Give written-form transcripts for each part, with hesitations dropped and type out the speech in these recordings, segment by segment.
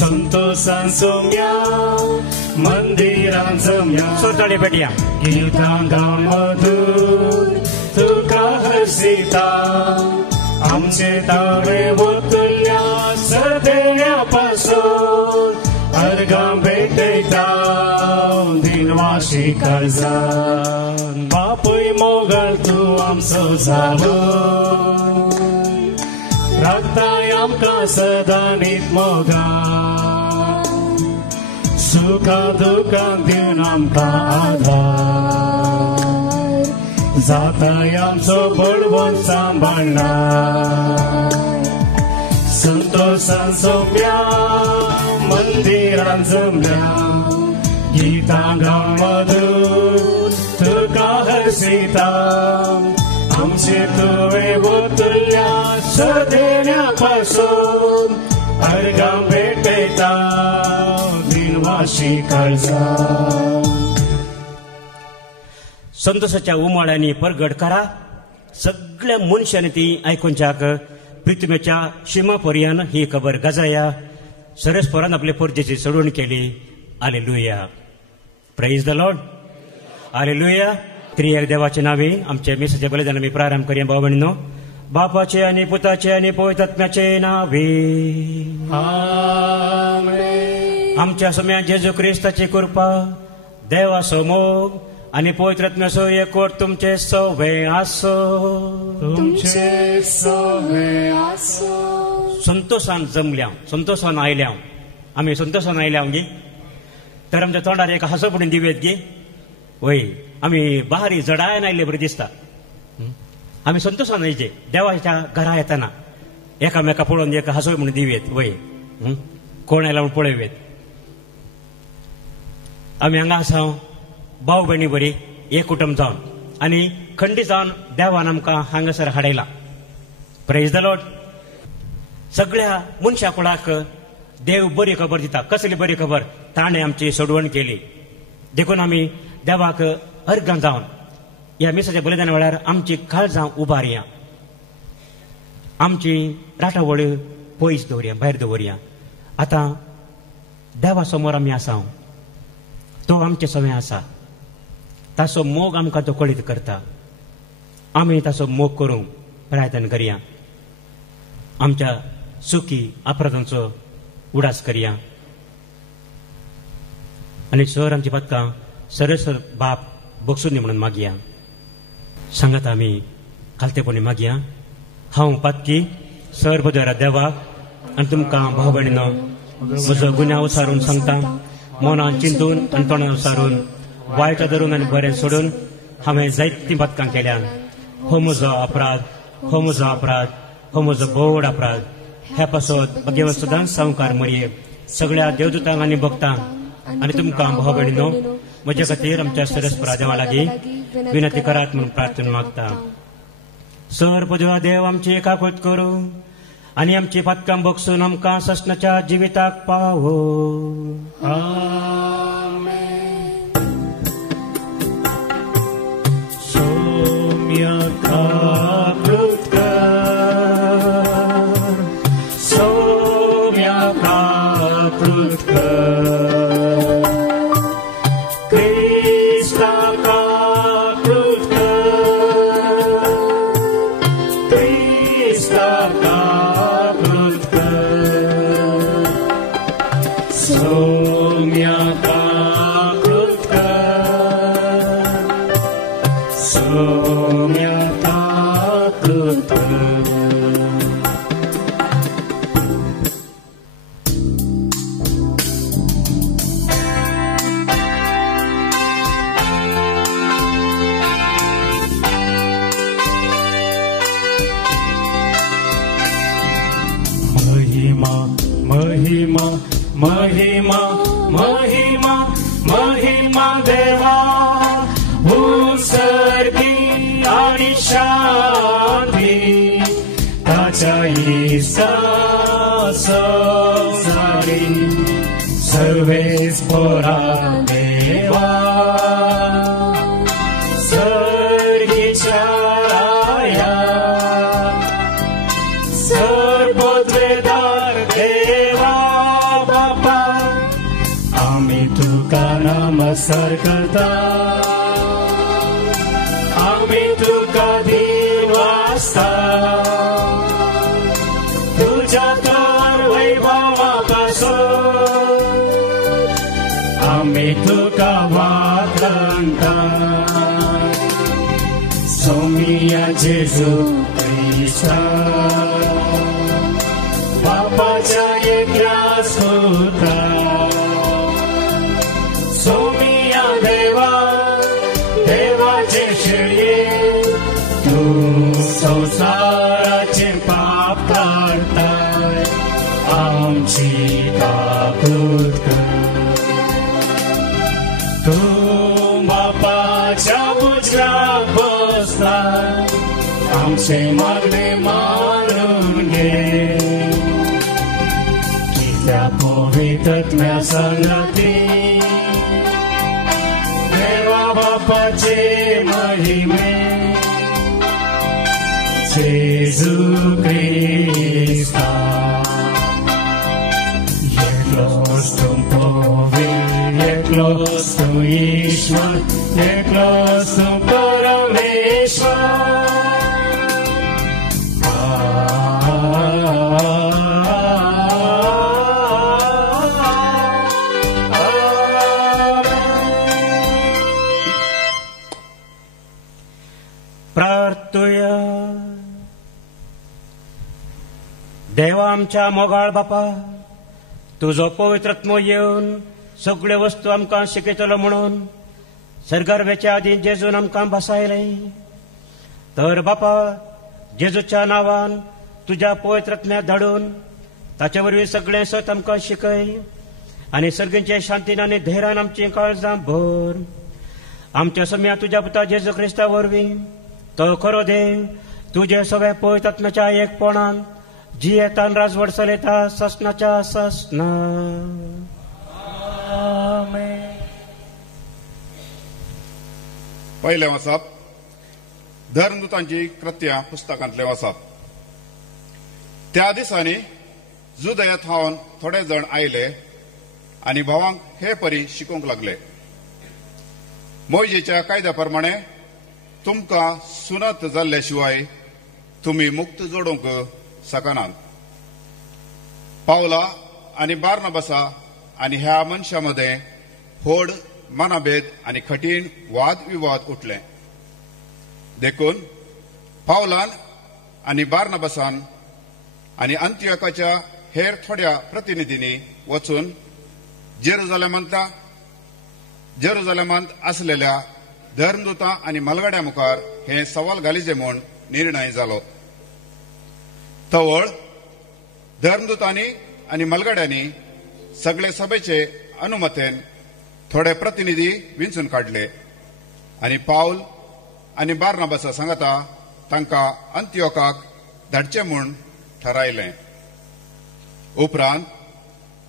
संतोषान सोम्या मंदिरान जमया सोताळी पेटया गीतांगा मधुर तुका हसिता आमचे ताळे वतल्या सदेण्यापासून अर्गां भेटयता दिनवाशी काळजान बापूय मोगल तूं आमचो जालो रक्ताय आमकां सदां नीत मोगा सुखा दुखांत दिवन आमकां आधार जाताय आमचो बडवोन सांबाळणार संतोषान सोम्या मंदिरान जमल्या गीतांगा मधुर तुका हसिता आमचे तुवें वतल्या सदेण्यापासून अर्गां भेटयता दिनवाशी काळजान संतोषाच्या उमाळ्यांनी परगट करा सगळ्या मनशांनी ती आयकोनच्याक पृथ्वीच्या शिमापर्यंत ही खबर गजाया सरस्परान आपले परजेची सोडवण केली hallelujah praise the Lord hallelujah त्रिएक देवाचे नावे आमचे मेसाचे बलिदान आमी प्रारंभ करूया भाव भयणीनो बापाचे आणि पुताचे आणि पवित्र आत्म्याचे नावे आमेन आमच्या सम्या जेजू ख्रिस्ताची कृपा देवाचो मोग आणि पवित्र आत्म्याचो एकवट तुमचे सवे आसो संतोषान जमल्या संतोषान आयल्या आम्ही संतोषान आयल्या गे तर आमच्या तोंडार एक हांसो पडून दिवेत गे वय आम्ही बाहेरी जडायन आयले बरें दिसता आम्ही संतोषान येचे देवाच्या घरा येताना एकामेका पळोवन एक हांसो म्हणून दिवेत वय कोण आयला म्हणून पळयवेत आम्ही हांगा आसा भाव भयणी बरी एक कुटुंब जावन आनी खंडी जावन देवान आमकां हांगासर हाडयला प्रेज द लॉर्ड सगळ्या मनशा कुळाक देव बरी खबर दिता कसली बरी खबर ताणें आमची सोडवण केली देखून आमी देवाक अर्गां जावन ह्या मिसाच्या बलिदाना वेळार आमची काळजां उबारया आमची राटावळ पयस दवरया भायर दवरया आतां देवा समोर आमी आसा तो आमचे सवे आसा ताचो मोग आमकां तो कळीत करता आमी ताचो मोग करूंक प्रयत्न करया आमच्या सुखी अपराधांचो उडास करया आनी सर आमची पदकां सरसर बाप बक्षून दी म्हणून मागया सांगात आमी खालतेपणी मागया हांव पदकी सर पदरा देवाक आनी तुमकां भाव भयणीनो म्हजो गुन्यांव उसारून सांगता मनान चिंतून आनी तोंडान उसारून वायट धरून आनी बरें सोडून हांवें जायतीं पदकां केल्यान हो म्हजो अपराध हो म्हजो अपराध हो म्हजो बोड अपराध हे पासत भगवंत सदांच संवकार मरये सगळ्या देवदूतांक आनी भक्तांक आनी तुमकां भाव भयणीनो म्हजे खातीर आमच्या सरस्परा देवा लागीं विनंती करात म्हणून प्रार्थना मागता सर पदवा देव आमची एकाकृत करूं आनी आमची पदकां बक्षून आमकां ससनाच्या जिविताक पावो महिमा महिमा महिमा देवा उत्सर्गी आणि शांती ताच्या सारी सर्वेस पोरा देवा सर्गीच्या राया सर्वोद्वेदार देवा नमस्कार करता आम्ही तुका दिन वाजता तुझ्या तर वैभवापासून आम्ही तुका वाखाणता सोमिया जेजू ख्रिस्ता बापाच्या एकल्या सुता सोमिया देवा देवाचे शेळये तू संसाराचे पाप काढताय आमची काकूत कर तू बापाच्या उजव्यात बसता आमचे मागणे मानून घे कित्या पवित्रत्म्या संगती देवा बापाचे महिमे जेजू ख्रिस्ता एकलोच तू पवित्र एकलोच तू ईश्वर एकलोच तू परमेश्वर प्रार्थूया. देवा आमच्या मोगाळ बापा तुझो पवित्रत्व येवन सगळे वस्तू आमकां शिकयतलो म्हणून सर्गर्वेच्या आदीं जेजून आमकां बसायले तर बापा जेजूच्या नांवान तुज्या पवित्रत्म्याक धाडून ताचे वरवीं सगळें सत आमकां शिकय आनी सर्गींचे शांतीन आनी धैर्यान आमची काळजां भर आमच्या सम्या तुज्या पुता जेजू ख्रिस्ता वरवीं तो खरो देव तुजे सगळे पवित्रत्म्याच्या एकपणान जी येतान राजवट चलयता ससनाच्या ससना. पहिले वाचप धर्मदूतांची कृत्यां पुस्तकांतले वाचप. त्या दिसांनी जुदयांत हावन थोडे जण आयले आनी भावांक हे परी शिकोवंक लागले. मोइशेच्या कायद्या प्रमाणे तुमकां सुनत जाल्ल्या शिवाय तुमी मुक्त जोडूंक शकनात. पावला आनी बार्नबासा आनी ह्या मनशां मदें व्हड मनभेद आनी कठीण वाद विवाद उठले. देखून पावलान आनी बार्नबासान आनी अंतियोकाच्या हेर थोड्या प्रतिनिधींनी वचून जेरुजालेमांत आसलेल्या धर्मदूतां आनी मलगड्यां मुखार हे सवाल घालीचे म्हूण निर्णय जालो. तवळ धर्मदूतांनी आनी मलगड्यांनी सगळे सभेचे अनुमतेन थोडे प्रतिनिधी विंचून काडले आनी पावल आनी बार्नबासा सांगता तांकां अंतियोकाक धाडचे म्हूण थारायलें. उपरांत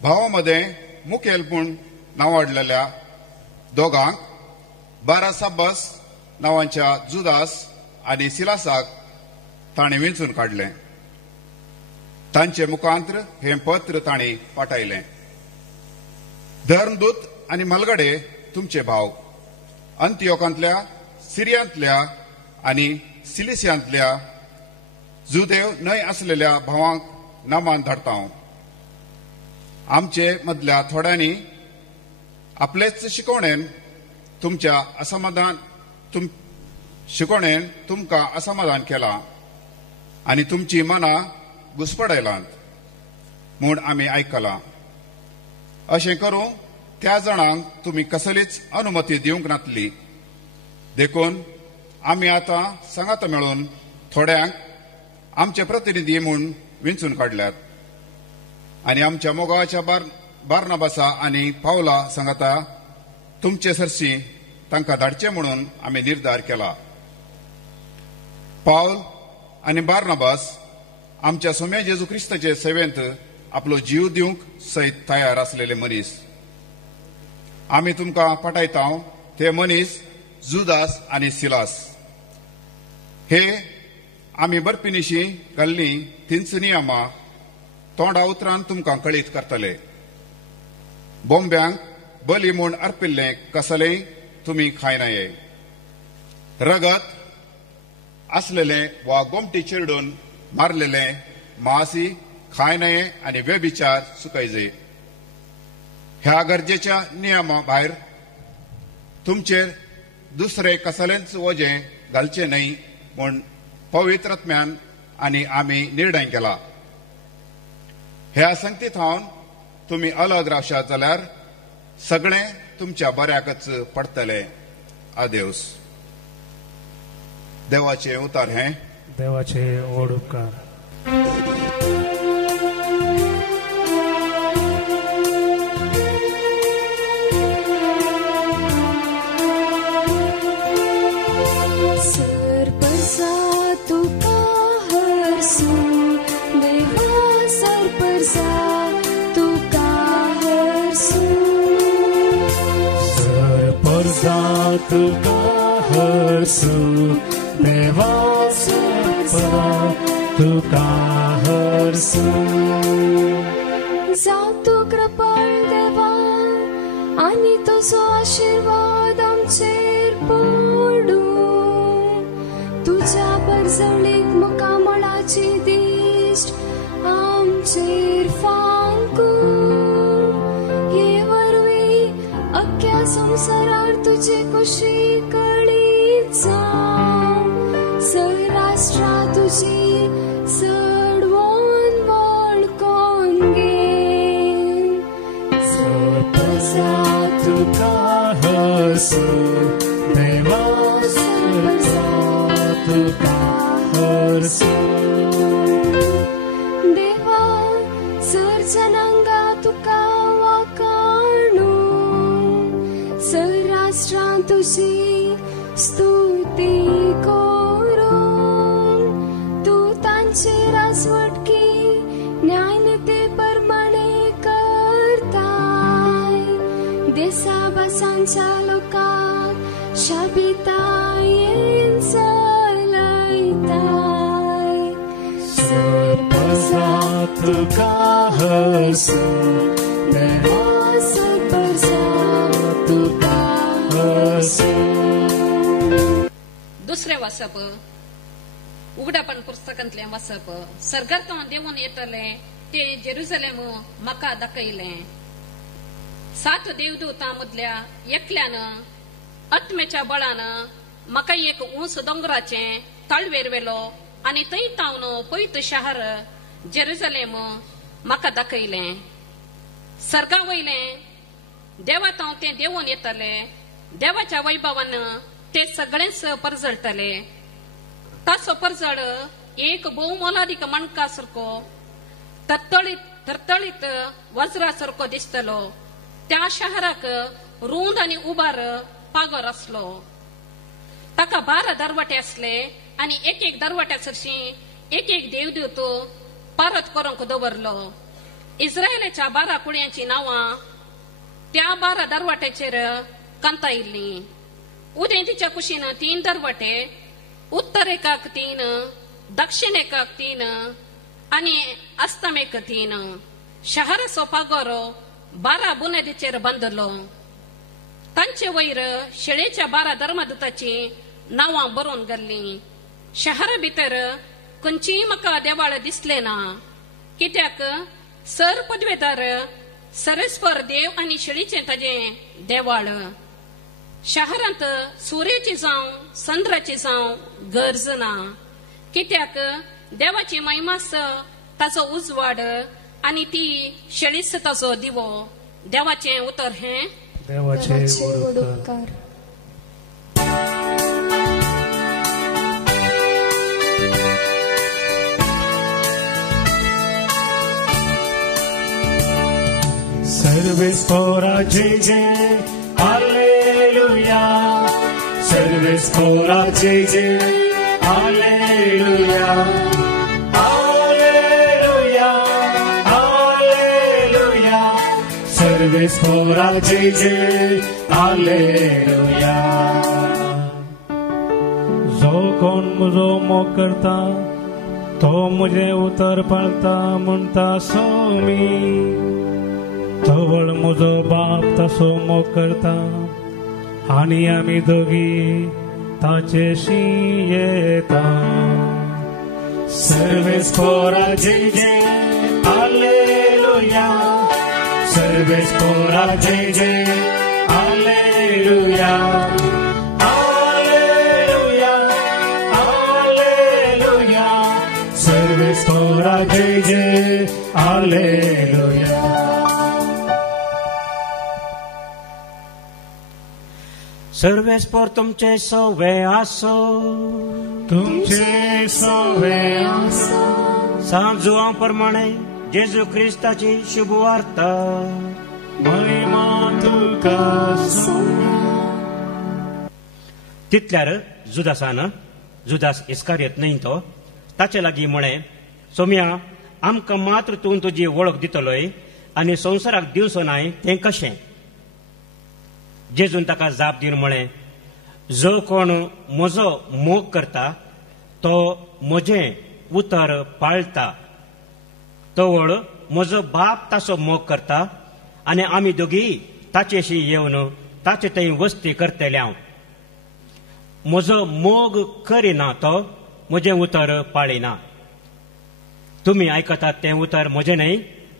भावां मदें मुखेलपण नांवाडलेल्या दोगांक बारासाब्बास नांवांच्या जुदास आनी सिलासाक ताणें वेंचून काडलें. तांचे मुखांत्र हें पत्र तांणी पाठयलें. धर्मदूत आनी मलगडे तुमचे भाव अंतियोकांतल्या सिरियांतल्या आनी सिलिसियांतल्या जुदेव न्हय आसलेल्या भावांक नामान धाडटा. आमचे मदल्या थोड्यांनी आपलेच शिकवणेन तुमकां असमाधान केलां आनी तुमची मनां घुसपडायलांत म्हूण आमी आयकलां. अशें करूं त्या जाणांक तुमी कसलीच अनुमती दिवंक नातली. देखून आमी आतां सांगात मेळून थोड्यांक आमचे प्रतिनिधी म्हूण विंचून काडल्यात आनी आमच्या मोगाच्या बार्नबासा आनी पावला सांगता तुमचे सरशी तांकां धाडचे म्हणून आमी निर्धार केला. पावल आनी बार्नबास आमच्या सोम्या जेजू क्रिस्ताचे सेवेंत आपलो जीव दिवंक सयत तयार आसलेले मनीस. आमी तुमकां पाठयता ते मनीस जुदास आनी सिलास. हे आमी बरपिनिशी घाल्ली तिंच नियमां तोंडा उतरान तुमकां कळीत करतले. बोंब्यांक बली म्हूण अर्पिल्लें कसलेंय तुमी खायनाये. रगत असलेलें वा गोमटी चिरडून मारलेलें मासी खायनाये आनी व्यभिचार सुकयजे. ह्या गरजेच्या नियमा भायर तुमचेर दुसरें कसलेंच वजें घालचें न्हय म्हूण पवित्रात्म्यान आनी आमी निर्णय केला. ह्या संगतीत हावन तुमी अलग रावशात जाल्यार सगळें तुमच्या बऱ्याकच पडटलें. आदेवस. देवाचे उतार हे देवाचे व्हड उपकार. तुका हरसू देवा सर्पसा तुका हरसू. जाव तू कृपाळ देवा आनी तुजो आशीर्वाद आमचेर पडू. तुज्या परजळीक मुखामळाची दिश्ट आमचेर फांकू. हे वरवीं अख्ख्या संवसारार तुजी खुशी कळीत जावं. सौराष्ट्रा तुजी चडवण वळखून घे. सर्पसा तुका हरसू देवा सर्पसा तुका हरसू. देवा सर्जनांगा तुका वाखाणू. सौराष्ट्रा तुजी स्तुती करूं. तू तांची राजवटकी न्यायनिती प्रमाणे करताय. देसा भासांच्या लोकांक शाबितायेन चलयताय. सर्पसा तुका हरसू देवा सर्पसा तुका हरसू. दुसरे वाचप उगडापण पुस्तकांतले वाचप. सर्गांतून देवून येतले ते जेरुसलेम म्हाका दाखयले. 7 देवदूतां मदल्या एकल्यानं आत्म्याच्या बळान म्हाका एक उंच दोंगराचे तळवेर वेलो आनी थंय तावन पवित्र शहर जेरुसलेम म्हाका दाखयले. सर्गा वयले देवातां ते देवून येतले. देवाच्या वैभवान ते सगळेच परजळतले. ताचो परजळ एक बहुमोलादीक मणका सारको तरतळीत वज्रा सारको दिसतलो. त्या शहराक रुंद आनी उबार पागोर आसलो. ताका 12 दरवाटे आसले आनी एक दरवाट्या सरशी एक देवदूत पारत करूंक दवरलो. इस्रायलाच्या 12 कुळयांची नांवां त्या 12 दरवाट्याचेर कांतायिल्लीं. उदेंतीच्या कुशीन 3 दरवाटे, उत्तरेकाक 3, दक्षिणेकाक 3 आनी अस्तमेक 3. शहराचो पागोर 12 बुनेदीचेर बांदलो. तांचे वयर शेळेच्या 12 धर्मदूतांची नांवां बरोवन घाल्लीं. शहरा भितर खंयचीय म्हाका देवाळ दिसले ना. कित्याक सर पदवेदार सरस्पर देव आनी शेळीचें ताजें देवाळ. शहरांत सुर्याची जावं चंद्राची जावं गरज ना. कित्याक देवाची महिमास ताचो उजवाड आनी ती शेळीस ताचो दिवो. देवाचें उतर हें देवाचे व्हड उपकार. Servespora JJ, Alleluia. Servespora JJ, Alleluia. Alleluia, Alleluia. Servespora JJ, Alleluia. जो कोण मुजो मोग करता तो मुझे उतर पडता म्हणटा सोमी. तवळ म्हजो बाप तसो मोग करता आनी आमी दोगी ताचेशी येता. सर्वेस कोरा जय जय हालेलुया. सर्वेस कोरा जय जय हालेलुया. Hallelujah hallelujah. सर्वेस कोरा जय जय हालेलुया. सर्वेस्पोर तुमचे सवे आसो. तुमचे सवे आसो. सांजुआ प्रमाणे जेजू क्रिस्ताची शुभ वार्ता. महिमा तुका तितल्यार जुदास इस्कारियत न्हय तो ताचे लागीं म्हळें, सोम्या आमकां मात्र तूं तुजी वळख दितलोय आनी संवसाराक दिवचो नाय तें कशें. जेजून ताका जाप दिवन म्हळें, जो कोण म्हजो मोग करता तो म्हजें उतर पाळटा. तवळ म्हजो बाप ताचो मोग करता आनी आमी दोगी ताचेशी येवन ताचे थंय वस्ती करतले. हांव म्हजो मोग करिना तो म्हजें उतर पाळिना. तुमी आयकतात तें उतर म्हजें न्हय,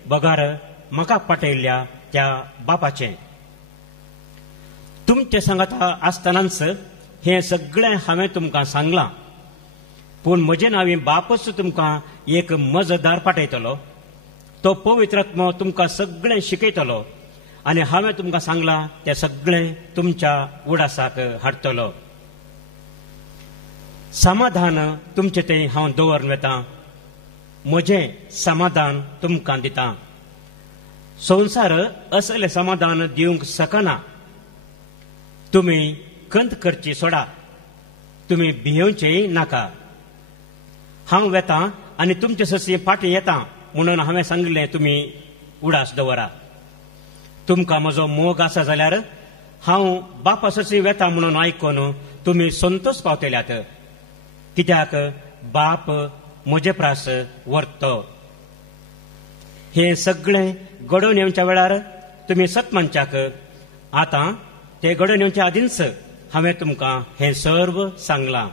बगार म्हाका पाठयल्ल्या त्या बापाचें. तुमचे सांगाता आसतनाच हें सगळें हांवें तुमकां सांगलां. पूण म्हजे नांवी बापच तुमकां एक मजतदार पाठयतलो. तो पवित्र आत्मो तुमकां सगळें शिकयतलो आनी हांवें तुमकां सांगलां तें सगळें तुमच्या उडासाक हाडटलो. समाधान तुमचे थंय हांव दवरून वेतां. म्हजें समाधान तुमकां दितां. संवसार असलें समाधान दिवंक शकना. तुमी कंत करची सोडा. तुमी भियेवचेय नाका. हांव वेतां आनी तुमचे ससी फाटीं येतां म्हणून हांवें सांगलें तुमी उडास दवरा. तुमकां म्हजो मोग आसा जाल्यार हांव बापा ससी वेतां म्हणून आयकून तुमी संतोश पावतल्यात. कित्याक बाप म्हजे प्रास व्हरतो. हें सगळें घडोवन येवच्या वेळार तुमी सतमंचाक आतां ते घडोवन येवच्या आदींच हांवें तुमकां हें सर्व सांगलां.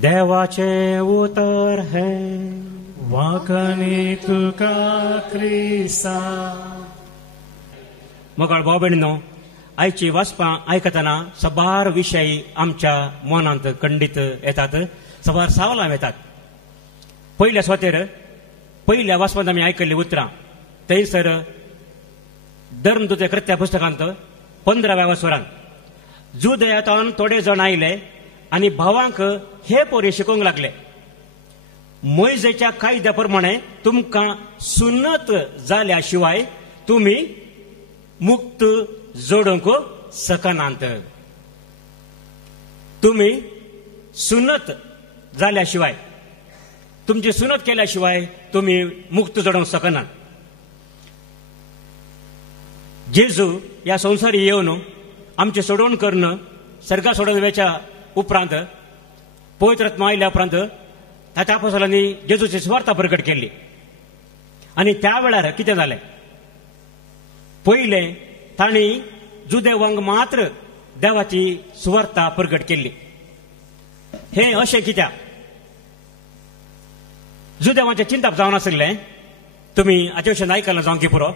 देवाचें उतर हें वाकणी तुका क्रिस्ता. मोगाळ भाव भयणीनो, आयची वाचपां आयकतना सबार विशय आमच्या मनांत खंडीत येतात, सबार सावलां येतात. पयल्या स्वातेर पयल्या वाचपांत आमी आयकल्लीं उतरां थंयसर धर्मदूते कृत्या पुस्तकांत 15व्या वसवरांत जुदयातान थोडे जाण आयले आनी भावांक हे पोरे शिकोवंक लागले, मोइजेच्या कायद्या प्रमाणे तुमकां सुन्नत जाल्या शिवाय तुमी मुक्त जोडूंक शकनात. तुमी सुन्नत जाल्या शिवाय, तुमची सुन्नत केल्या शिवाय तुमी मुक्त जोडूंक शकनात. जेजू ह्या संवसारी येवन आमचे सोडवण करून सर्गा सोडून वेच्या उपरांत पवित्र आत्मा आयल्या उपरांत ताच्या अपोस्तलांनी जेजूची सुवार्ता प्रकट केल्ली. आनी त्या वेळार कितें जालें, पयलें तांणी जुदेवांक मात्र देवाची सुवार्ता प्रकट केल्ली. हें अशें कित्याक जुदेवांचें चिंतप जावनासलें. तुमी हाचे विशीं आयकलां जावं की पुरो.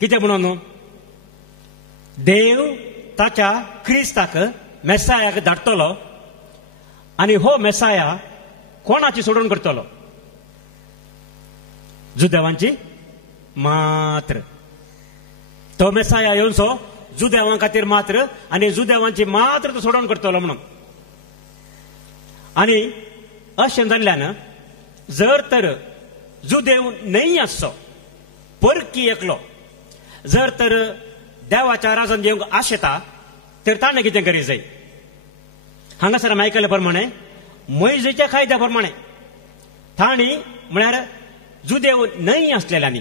कितें म्हणून देव ताच्या क्रिस्ताक मेसायाक धाडटलो आनी हो मेसाया कोणाची सोडून करतलो? जुदेवांची मात्र. तो मेसाया येवचो जुदेवां खातीर मात्र आनी जुदेवांची मात्र तो सोडून करतलो म्हणून. आनी अशें जाल्ल्यान जर तर जुदेव न्हय आसचो, परकी एकलो जर तर देवाच्या राजान येवंक आशेता तर ताणें कितें करी जाय? हांगासर आमी आयकल्या प्रमाणे मोइजेच्या कायद्या प्रमाणे तांणी म्हळ्यार जुदेव न्हय आसलेल्यांनी,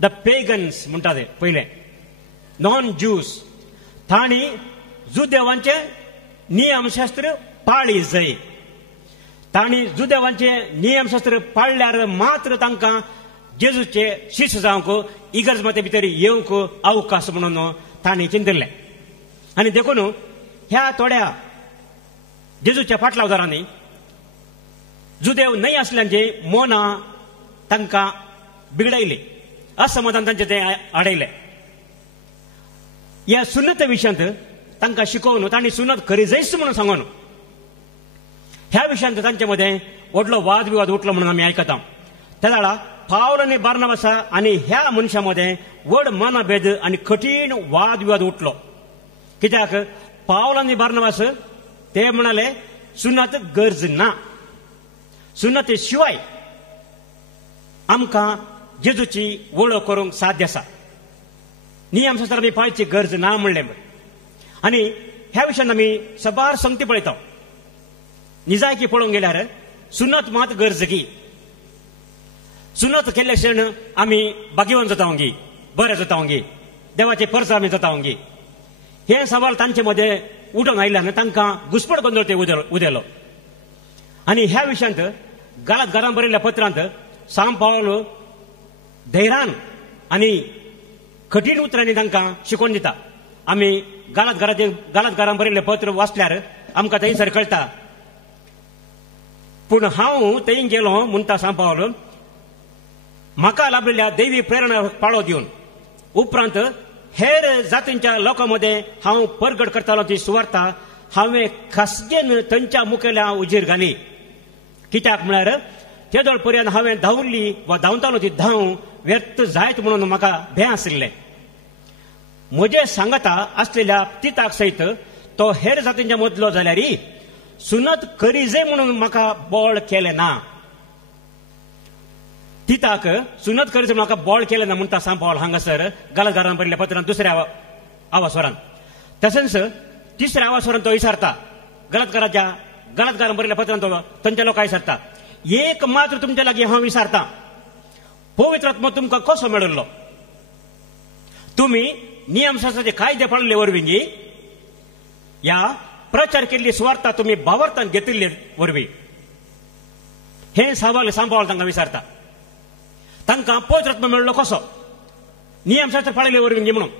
द पेगन्स म्हणटा ते पयले नॉन ज्यूस, तांणी जुदेवांचे नियमशास्त्र पाळी जाय. तांणी जुदेवांचे नियमशास्त्र पाळल्यार मात्र तांकां जेजूचे शिष्य जावंक इगर्ज मते भितर येवंक अवकाश म्हणून तांणी चिंतिल्लें. आनी देखून ह्या थोड्या जेजूच्या फाटलावदारांनी जुदेव न्हय आसल्यांचे मनां तांकां बिगडयली, असमाधान तांचे ते आडयले. ह्या सुन्नत विशयांत तांकां शिकोवन तांणी सुन्नत खरी जायच म्हणून सांगून ह्या विशयांत तांचे मदें व्हडलो वाद विवाद उठलो म्हणून आमी आयकता. त्या वेळा पावल आनी बार्नबास आनी ह्या मनशां मदें व्हड मनभेद आनी कठीण वाद विवाद उठलो. कित्याक पावल आनी बार्नबास ते म्हणाले सुन्नत गरज ना, सुन्नत शिवाय आमकां जेजूची वळख करूंक साध्य आसा, नियमशास्त्र आमी पाळची गरज ना म्हणलें. आनी ह्या विशयान आमी सबार संगती पळयता. निजायकी पळोवंक गेल्यार सुन्नत मात गरजकी. सुन्नत केल्ले क्षण आमी भाग्यवान जाता गी, बरें जाता गी, देवाचे परस आमी जाता गी. हे सवाल तांचे मदें उठून आयिल्ल्यान तांकां घुसपड गोंदळ ते उदेलो. आनी ह्या विशयांत गालात बरयल्ल्या पत्रांत सांब पावल धैर्यान आनी कठीण उतरांनी तांकां शिकोवन दिता. आमी गालात बरयल्लें पत्र वाचल्यार आमकां थंयसर कळटा. पूण हांव थंय गेलो म्हणटा सांब पावल, म्हाका लाभलेल्या दैवी प्रेरणा पाळो दिवन उपरांत हेर जातींच्या लोकां मदें हांव परगट करतालो ती सुवार्ता हांवें खासगेन थंयच्या मुखेल्या उजेर घाली. कित्याक म्हळ्यार तेदोळ पर्यंत हांवें धांवली वा धांवतालो ती धांव व्यर्थ जायत म्हणून म्हाका भें आशिल्लें. म्हजे सांगाता आसलेल्या तिताक सयत तो हेर जातींच्या मदलो जाल्यारय सुन्नत करी जाय म्हणून म्हाका बोळ केलें ना. तिताक सुन्नत करी जाय म्हाका बोळ केलें ना म्हणटा सांब पावल हांगासर गालात बरयल्ल्या पत्रांत दुसऱ्या आवास्वरांत. तशेंच तिसऱ्या आवास्वरांत तो विचारता, गालात बरयल्ल्या पत्रांत तो थंयच्या लोकांक विचारता, एक मात्र तुमच्या लागीं हांव विचारता, पवित्र आत्मो तुमकां कसो मेळिल्लो? तुमी नियमशास्त्राचे कायदे पाळिल्ले वरवीं या प्रचार केल्ली सुवार्ता तुमी भावार्थान घेतिल्ले वरवीं? हे सवाल सांब पावल तांकां विचारता. तांकां पवित्र आत्मो मेळ्ळो कसो? नियमशास्त्र पाळिल्ले वरवीं म्हणून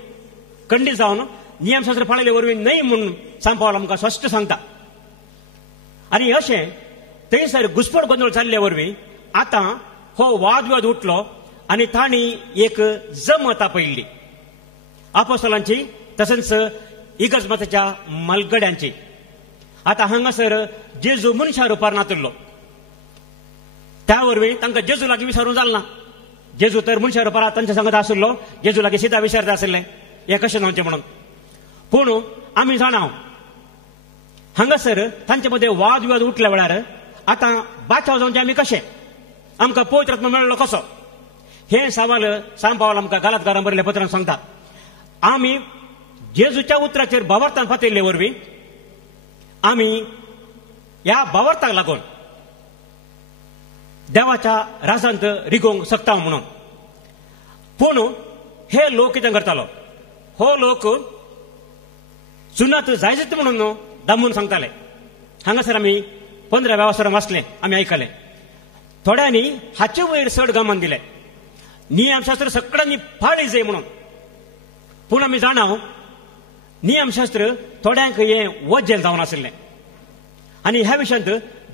खंडीत जावन नियमशास्त्र पाळिल्ले वरवीं न्हय म्हणून सांब पावल आमकां स्पश्ट सांगता. आनी अशें थंयसर घुसपड गोंदळ जाल्ले वरवीं आतां हो वाद विवाद उठलो आनी तांणी एक जमत आपयल्ली आपोस्तलांची तशेंच इगर्ज मताच्या मलगड्यांची. आतां हांगासर जेजू मनशा रुपार नातिल्लो, त्या वरवीं तांकां जेजू लागीं विचारूंक जालना. जेजू तर मनशा रुपार तांच्या सांगत आशिल्लो, जेजू लागीं सिधा विचारता आशिल्लें हें कशें न्हवचें म्हणून. पूण आमी जाणाव हांगासर तांचे मदें वाद विवाद उठल्या वेळार आतां बाचाव जावचें आमी कशें? आमकां पवित्र आत्मो मेळ्ळो कसो? हे सवाल सांब पावल आमकां गालात बरयल्ल्या पत्रांत सांगता. आमी जेजूच्या उतराचेर भावार्थान फातयल्ले वरवीं आमी ह्या भावार्थाक लागून देवाच्या राजांत रिगोवंक शकता म्हणून. पूण हे लोक कितें करतालो? हो लोक सुन्नत जायत म्हणून दामून सांगताले. हांगासर आमी 15 वेवासरां वाचलें, आमी आयकलें. थोड्यांनी हाचे वयर चड गमान दिलें, नियमशास्त्र सगळ्यांनी पाळी जाय म्हणून. पूण आमी जाणाव नियमशास्त्र थोड्यांक हें वजें जावन आशिल्लें. आनी ह्या विशयांत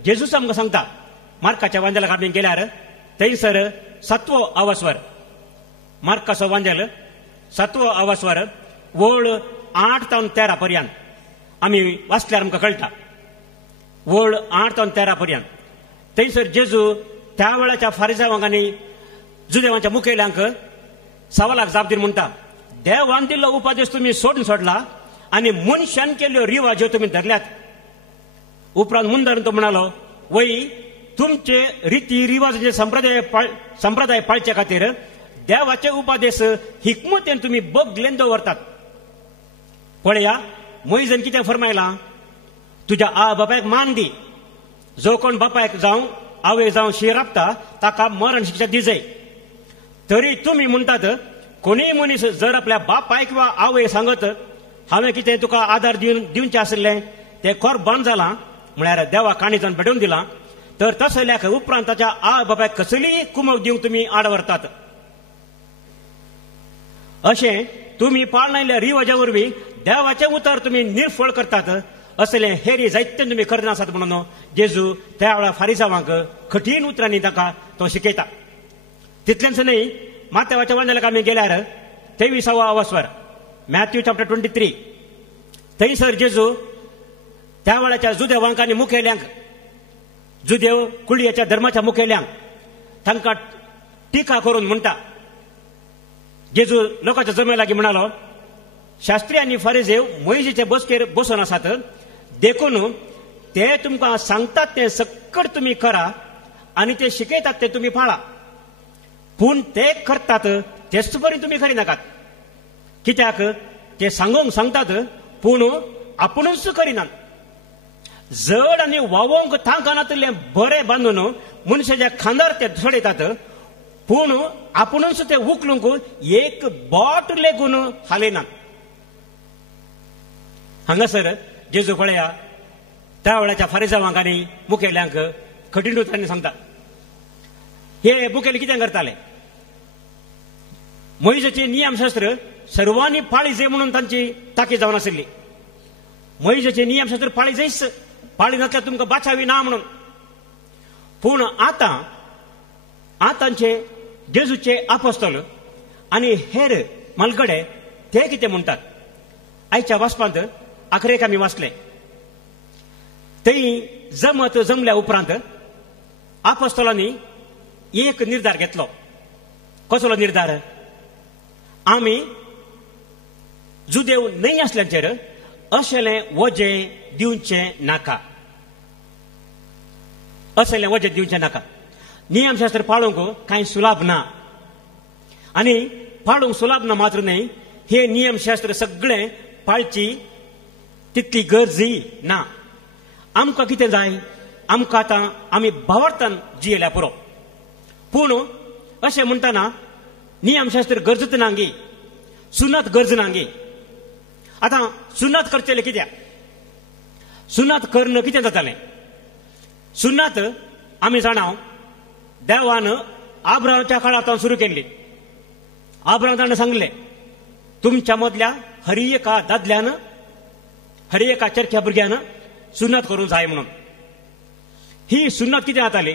जेजूस आमकां सांगता. मार्काच्या वांजेलाक आमी गेल्यार थंयसर 7वो आवास्वर, मार्काचो वांजेल 7वो आवास्वर वळ 8 ते 13 पर्यंत आमी वाचल्यार आमकां कळटा. वळ 8 ते 13 पर्यंत थंयसर जेजू त्या वेळाच्या फारिसांवांक आनी जुदेवांच्या मुखेल्यांक सवालाक जाप दिवन म्हणटा, देवान दिल्लो उपादेश तुमी सोडून सोडला आनी मनशान केल्ल्यो रिवाज ह्यो तुमी धरल्यात. उपरांत मुंदर तो म्हणालो, वय तुमचे रिती रिवाजाचे संप्रदाय पाळचे खातीर देवाचे उपादेश हिकमतेन तुमी बगलेन दवरतात. पळया, मोइजेन कितें फरमायलां? तुज्या आ बापायक मान दी. जो कोण बापायक जावं आवय जावं शिरापता ताका मरण शिक्षा दिजय. तरी तुमी म्हणटात, कोणीय मनीस जर आपल्या बापायक किंवा आवय सांगत हांवें कितें तुका आदार दिवचें आशिल्लें तें खर बंद जालां, म्हळ्यार देवा काणीजान भेटोवन दिलां, तर तसल्याक उपरांत ताच्या आ बापायक कसलीय कुमक दिवंक तुमी आड व्हरतात. अशें तुमी पाळणायल्या रिवाजा वरवीं देवाचें उतर तुमी निर्फळ करतात असलें हेरी जायते तुमी करना आसात म्हणून जेजू त्या वेळा फारिसांवांक कठीण उतरांनी ताका तो शिकयता. तितलेंच न्हय, मातेवाच्या वंदनाक आमी गेल्यार 23वा अवस्वर मॅथ्यू चॅप्टर 23 थंयसर जेजू त्या वेळाच्या जुदेवांक आनी मुखेल्यांक, जुदेव कुळयेच्या धर्माच्या मुखेल्यांक तांकां टिका करून म्हणटा. जेजू लोकांच्या जमे लागीं म्हणालो, शास्त्री आनी फारिजेव मोइजेचे बसकेर बसून आसात, देखून ते तुमकां सांगतात ते सक्कड तुमी करा आनी ते शिकयतात ते तुमी पाळा, पूण ते करतात तेच बरी तुमी करिनाकात. कित्याक ते सांगूंक सांगतात पूण आपुणूच करिनात. जड आनी वावोंक थांकानातले बरें बांदून मनशाच्या खांदार ते झडयतात, पूण आपुणूच ते उखलूंक एक बोट लेगून हालयनात. हांगासर जेजू पळया त्या वेळाच्या फारिसांवांक आनी मुखेल्यांक कठीण उतरांनी सांगता. हे मुखेल कितें करताले? मोइजेचे नियमशास्त्र सर्वांनी पाळी जाय म्हणून तांची ताकी जावन आशिल्ली. मोइजेचे नियमशास्त्र पाळी जायच, पाळी नासल्यार तुमकां बाचावी ना म्हणून. पूण आतांचे जेजूचे आपोस्तल आनी हेर मालगडे ते कितें म्हणटात? आयच्या वाचपांत आखरेक आमी वाचले. थंय जमल्या उपरांत आपोस्तलांनी एक निर्धार घेतलो. कसलो निर्धार? आमी जुदेव न्हय आसल्यांचेर असलें वजें दिवचें नाका. असलें वजें दिवचें नाका. नियमशास्त्र पाळूंक कांय सुलाभ ना. आनी पाळूंक सुलाभ ना मात्र न्हय, हे नियमशास्त्र सगळें पाळची तितली गरजय ना. आमकां कितें जाय? आमकां आतां आमी भावार्थान जियेल्या पुरो. पूण अशें म्हणटना नियमशास्त्र गरजत ना गे, सुनात गरज ना गे. आतां सुनात करचेलें कित्याक? सुनात करणं कितें जातालें? सुनात आमी जाणाव देवान आब्रामाच्या काळांत सुरू केल्ली. आब्राम ताणें सांगलें, तुमच्या मदल्या हर एका दादल्यान, हर एका चरख्या भुरग्यान सुनात करूंक जाय म्हणून. ही सुनात कितें जाताली?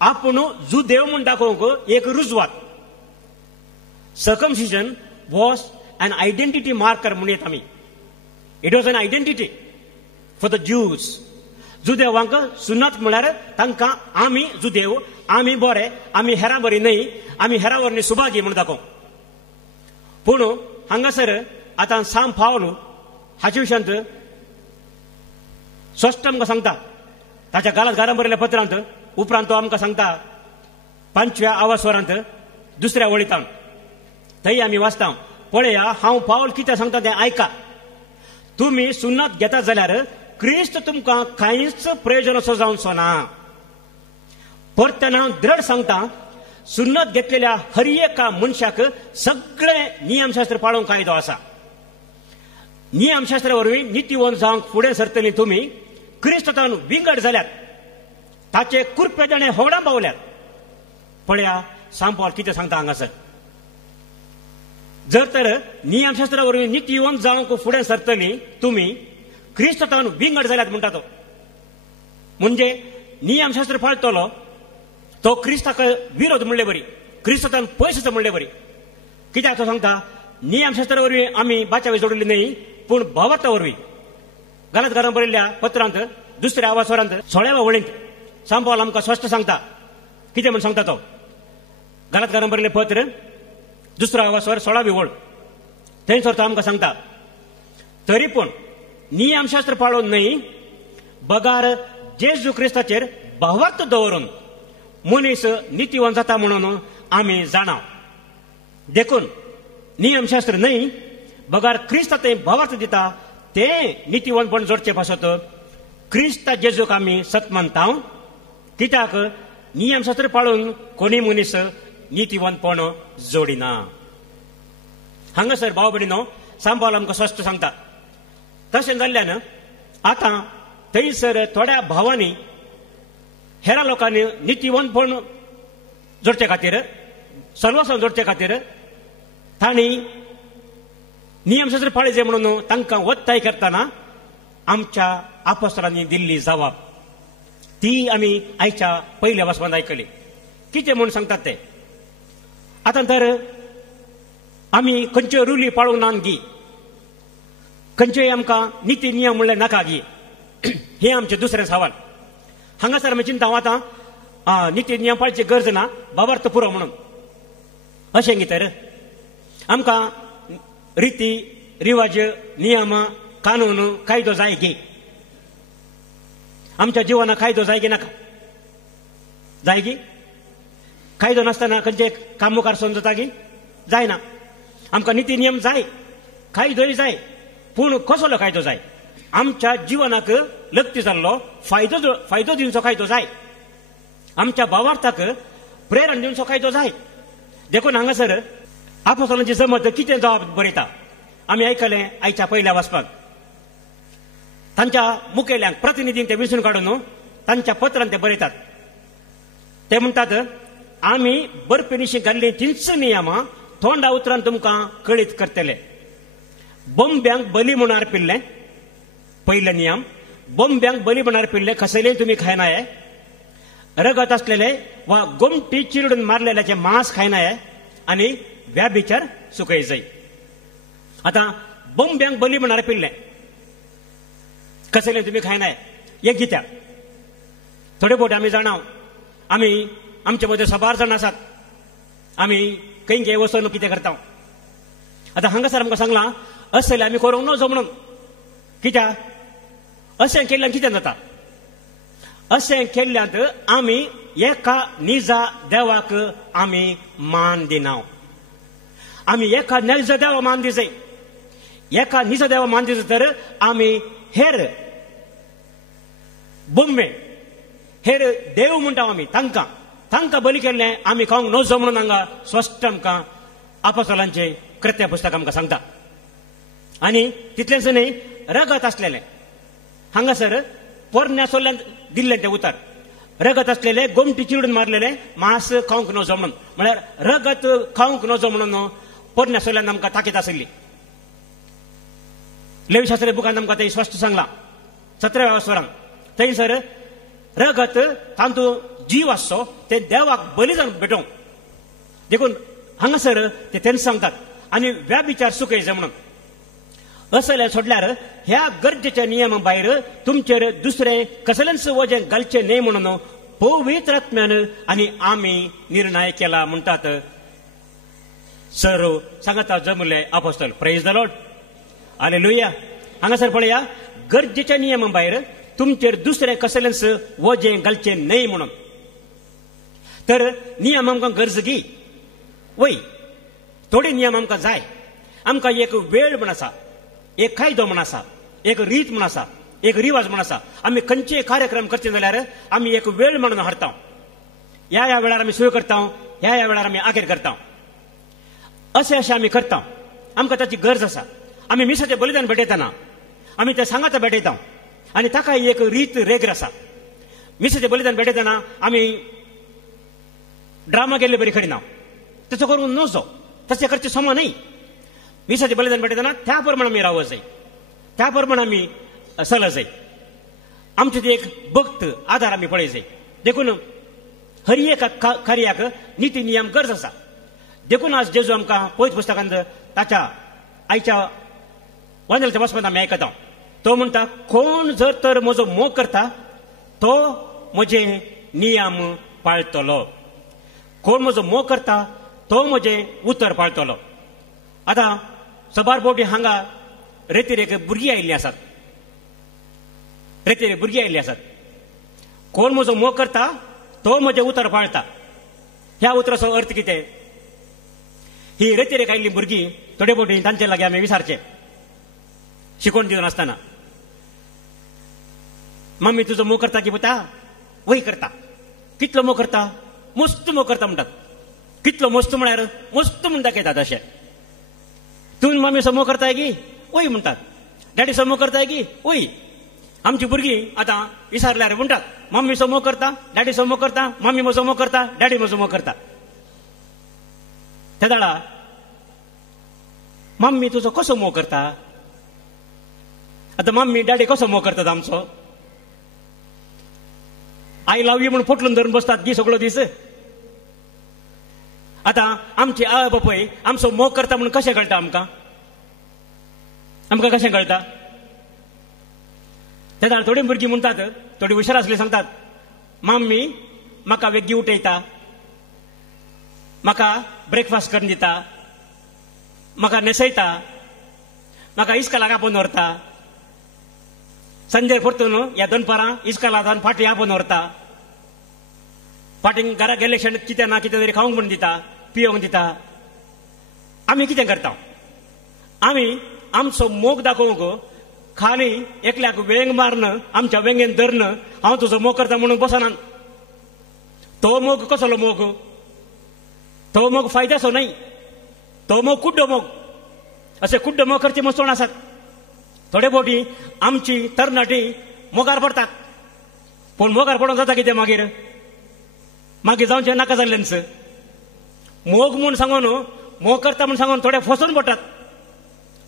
आपूण जुदेव म्हूण दाखोवंक एक रुजवात. Circumcision was an identity marker म्हणून आमी. It was an identity for the Jews. जुदेवांक सुनात म्हळ्यार तांकां आमी जुदेव, आमी बरे, आमी हेरां बरी न्हय, आमी हेरां वरनी सुभागी म्हूण दाखोवंक. पूण हांगासर आतां साम पावल हाचे विशयांत स्पश्ट आमकां सांगता. ताच्या गालांत बरयल्या पत्रांत उपरांत तो आमकां सांगता 5व्या अवस्वरांत 2ऱ्या वळींत. थंय आमी वाचता, पळया हांव पावल कितें सांगता तें आयका. तुमी सुनात घेतात जाल्यार क्रिस्त तुमकां कांयच प्रयोजनाचो जावचो ना. परतेन हांव दृढ सांगता, सुनात घेतलेल्या हर एका मनशाक सगळें नियमशास्त्र पाळूंक कायदो आसा. नियमशास्त्रा वरवीं नितीवंत जावंक फुडें सरतलीं तुमी क्रिस्तान विंगड जाल्यात, ताचे कुरपे जाणे होगडां पावल्यात. पळया साम पावल कितें सांगता हांगासर. जर तर नियमशास्त्रा वरवीं नितीवंत जावंक फुडें सरतलीं तुमी क्रिस्तान विंगड जाल्यात म्हणटा तो. म्हणजे नियमशास्त्र पाळटलो तो क्रिस्ताक विरोध म्हणले बरी, क्रिस्तान पयस म्हणले बरी. कित्याक तो सांगता, नियमशास्त्रा वरवीं आमी बाचावी जोडिल्ली न्हय, पूण भावार्था वरवीं. गालांत बरयल्ल्या पत्रांत 2ऱ्या अवस्वरांत 16व्या वळींत साम पावल आमकां स्पश्ट सांगता. कितें म्हूण सांगता तो? गालांत बरयल्लें पत्र 2रो अवस्वर 16वी वळ. थंयसर तो आमकां सांगता, तरी पूण नियमशास्त्र पाळून न्हय, बगार जेजू क्रिस्ताचेर भावार्थ दवरून मनीस नितीवंत जाता म्हणून आमी जाणाव. देखून नियमशास्त्र न्हय, बगार क्रिस्त थंय भावार्थ दिता तें नितीवंतपण जोडचें पासत क्रिस्ता जेजूक आमी सत मानता. कित्याक नियमशास्त्र पाळून कोणी मनीस नितीवंतपण जोडिना. हांगासर भाव भयणीनो साम पावल आमकां स्पश्ट सांगता. तशें जाल्ल्यान आतां थंयसर थोड्या भावांनी हेरा लोकांनी नितीवंतपण जोडचे खातीर सर्वस्व जोडचे खातीर तांणी नियमशास्त्र पाळचे म्हणून तांकां वत्ताय करतना आमच्या आपोस्तलांनी दिल्ली जबाब ती आमी आयच्या पयल्या वचपांत आयकली. कितें म्हूण सांगतात ते आतां तर आमी खंयच्यो रुली पाळूंक ना गी, खंयच्योय आमकां निती नियम म्हणल्यार नाका गी, हे आमचें दुसरें सवाल. हांगासर आमी चिंता आतां निती नियम पाळची गरज ना, बाबार्थ पुरो म्हणून. अशें गी तर आमकां रिती रिवाज नियम कानून कायदो जाय गी. आमच्या जिवनाक कायदो जाय गी नाका? जाय गी. कायदो नासतना खंयचे काम मुखार सोन जाता गी? जायना. आमकां निती नियम जाय, कायदोय जाय, पूण कसलो कायदो जाय? आमच्या जिवनाक लक्ती जाल्लो फायदो दिवचो कायदो जाय. आमच्या भावार्थाक प्रेरण दिवचो कायदो जाय. देखून हांगासर आपोस्तलांची समज कितें जबाब बरयता आमी आयकलें आयच्या पयल्या वाचपाक. तांच्या मुखेल्यांक प्रतिनिधींक ते विसरून काडून तांच्या पत्रांत ते बरयतात. ते म्हणटात आमी बरपेनिशी घाल्ली तींच नियमां तोंडा उतरान तुमकां कळीत करतले. बोंब्यांक बली म्हूण अर्पिल्लें पयले नियम. बोंब्यांक बली म्हूण अर्पिल्लें कसलेय तुमी खायनाये. रगत असलेले वा गोमटी चिरडून मारलेल्याचे मांस खायनाये आनी व्याभिचार सुकय जाय. आतां बोंब्यांक बली म्हूण अर्पिल्लें कसलेय तुमी खायनाये हें कित्याक? थोडे फावटी आमी जाणाव आमी आमचे मदीं 100 जाण आसात, आमी खंय वचून कितें करता. आतां हांगासर आमकां सांगलां असले आमी करूंक नजो म्हणून. कित्याक अशें केल्ल्यान कितें जाता? अशें केल्ल्यांत आमी एका निजा देवाक आमी मान दिना. आमी एका निजा देवा मान दिसय. एका निजा देवा मान दिसत तर आमी हेर बोंबे हेर देव म्हणटा आमी तांकां बली केल्लें आमी खावंक नजो म्हणून हांगा स्पश्ट आमकां आपोस्तलांचे कृत्य पुस्तक आमकां सांगता. आनी तितलेंच न्हय, रगत आसलेलें हांगासर पोरण्या सोल्ल्यान दिल्लें तें उतर. रगत असलेले गोमटी चिरडून मारलेले मांस खावंक नजो म्हणून, म्हळ्यार रगत खावंक नजो म्हणून पोरण्या सोल्ल्यान आमकां ताकीद आशिल्ली. लेवीशास्त्र बुकांत आमकां ते स्पश्ट सांगलां 17व्या वसरांत. थंयसर रगत तातूंत जीव आसचो ते देवाक बली जावन भेटोवंक. देखून हांगासर ते तेंच सांगतात. आनी व्याभिचार सुकय जाय म्हणून. असले सोडल्यार ह्या गरजेच्या नियमा भायर तुमचेर दुसरें कसलेंच वजें घालचें न्हय म्हणून पवित्र आत्म्यान आनी आमी निर्णय केला म्हणटात सर सांगता जमले आपोस्तल. Praise the Lord. हालेलुया. हांगासर पळया, गरजेच्या नियमा भायर तुमचेर दुसरें कसलेंच वजें घालचें न्हय म्हणून. तर नियम आमकां गरजगी वय. थोडे नियम आमकां जाय. आमकां एक वेळ म्हण आसा, एक कायदो म्हण आसा, एक रीत म्हण आसा, एक रिवाज म्हण आसा. आमी खंयचेय कार्यक्रम करचे जाल्यार आमी एक वेळ म्हणून हाडटा. ह्या वेळार आमी सुरू करता, ह्या वेळार आमी आखेर करता. अशें आमी करता. आमकां ताची गरज आसा. आमी मिसाचें बलिदान भेटयतना आमी तें सांगाता भेटयता आनी ताका एक रीत रेगर आसा. मिसाचें बलिदान भेटयतना आमी ड्रामा केल्ले बरी खरी ना, तसो करूंक नजो, तशें करचें समा न्हय. मिसाचें बलिदान भेटयतना त्या प्रमाणे आमी रावूंक जाय, त्या प्रमाणे आमी चलूंक जाय. आमचें ते एक भक्त आधार आमी पळय जाय. देखून हर एक कार्याक निती नियम गरज आसा. देखून आज जेजू आमकां पवित्र पुस्तकांत ताच्या आयच्या वंदनाच्या वचपांत आमी आयकता. तो म्हणटा, कोण जर तर म्हजो मोग करता तो म्हजे नियम पाळटलो. कोण म्हजो मोग करता तो म्हजे उतर पाळटलो. आतां सबार फावटी हांगा रेतीर एक भुरगीं आयिल्लीं आसात. रेतीर भुरगीं आयिल्लीं आसात. कोण म्हजो मोग करता तो म्हजे उतर पाळटा. ह्या उतराचो अर्थ कितें? ही रेतीर आयिल्लीं भुरगीं थोडे फावटी तांचे लागीं आमी विचारचें शिकोवन दिवन आसतना, मम्मी तुजो मोग करता की पुता? वय करता. कितलो मोग करता? मस्त मोग करता म्हणटात. कितलो मस्त म्हळ्यार मस्त म्हण दाखयतात अशें. तूं मम्मी समोग करताय की? वय म्हणटात. डॅडी समोग करताय की? वय. आमची भुरगीं आतां विचारल्यार म्हणटात मम्मी समो करता, डॅडी समो करता, मम्मी समो करता, डॅडी समो करता. त्या दाडा मम्मी तुजो कसो मोग करता? आतां मम्मी डॅडी कसो मोग करतात आमचो? आय लव्ह यू म्हणून फोटलून धरून बसतात गी सगळो दीस. आतां आमची आवय बापूय आमचो मोग करता म्हणून कशें कळटा आमकां? आमकां कशें कळटा? त्या दाडा थोडी भुरगीं म्हणटात, थोडी हुशार आसली सांगतात मम्मी म्हाका वेग्गी उठयता, म्हाका ब्रेकफास्ट करून दिता, म्हाका न्हेसयता, म्हाका इस्कालाक आपोवन व्हरता, संजेर परतून ह्या दनपारां इस्कालांत फाटीं आपोवन व्हरता, फाटीं घरा गेले क्षण कितें ना कितें तरी खावंक म्हूण दिता, पियोंक दिता. आमी कितें करता? आमी आमचो मोग दाखोवंक खाली एकल्याक वेंग मारन आमच्या वेंगेन धरन हांव तुजो मोग करता म्हणून बसना. तो मोग कसलो मोग? तो मोग फायद्याचो न्हय. तो मोग कुड्डो मोग. अशे कुड्डो मोग करचे मस्तोण आसात. थोडे फावटी आमची तरणाटी मोगार पडतात. पूण मोगार पडोवन जाता कितें मागीर? मागीर जावचें नाका जाल्लेंच. मोग म्हूण सांगून मोग करता म्हूण सांगून थोडे फसोन पडटात.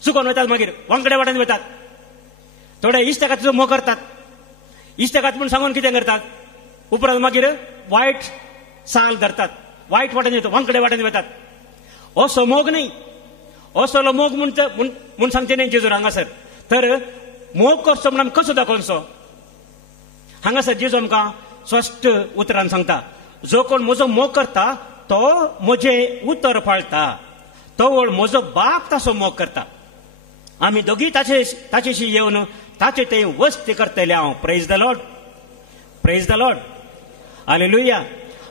चुकोन वतात मागीर वांकडे वाटेन वतात. थोडे इश्टकात तुजो मोग करतात. इश्टकात म्हूण सांगून कितें करतात? उपरांत मागीर वायट साल धरतात. वायट वाटेन वतात, वांकडे वाटेन वतात. असो मोग न्हय. असलो मोग म्हूण सांगचे न्हय जेजूर हांगासर. तर मोग करचो म्हूण आमी कसो दाखोवचो? हांगासर जेजू आमकां स्पश्ट उतरान सांगता, जो कोण म्हजो मोग करता तो म्हजें उतर पाळटा, तो वळ म्हजो बाप ताचो मोग करता. आमी दोगी ताचेशी येवन ताचे थंय वस्ती करतले हांव. Praise the Lord, praise the Lord, hallelujah.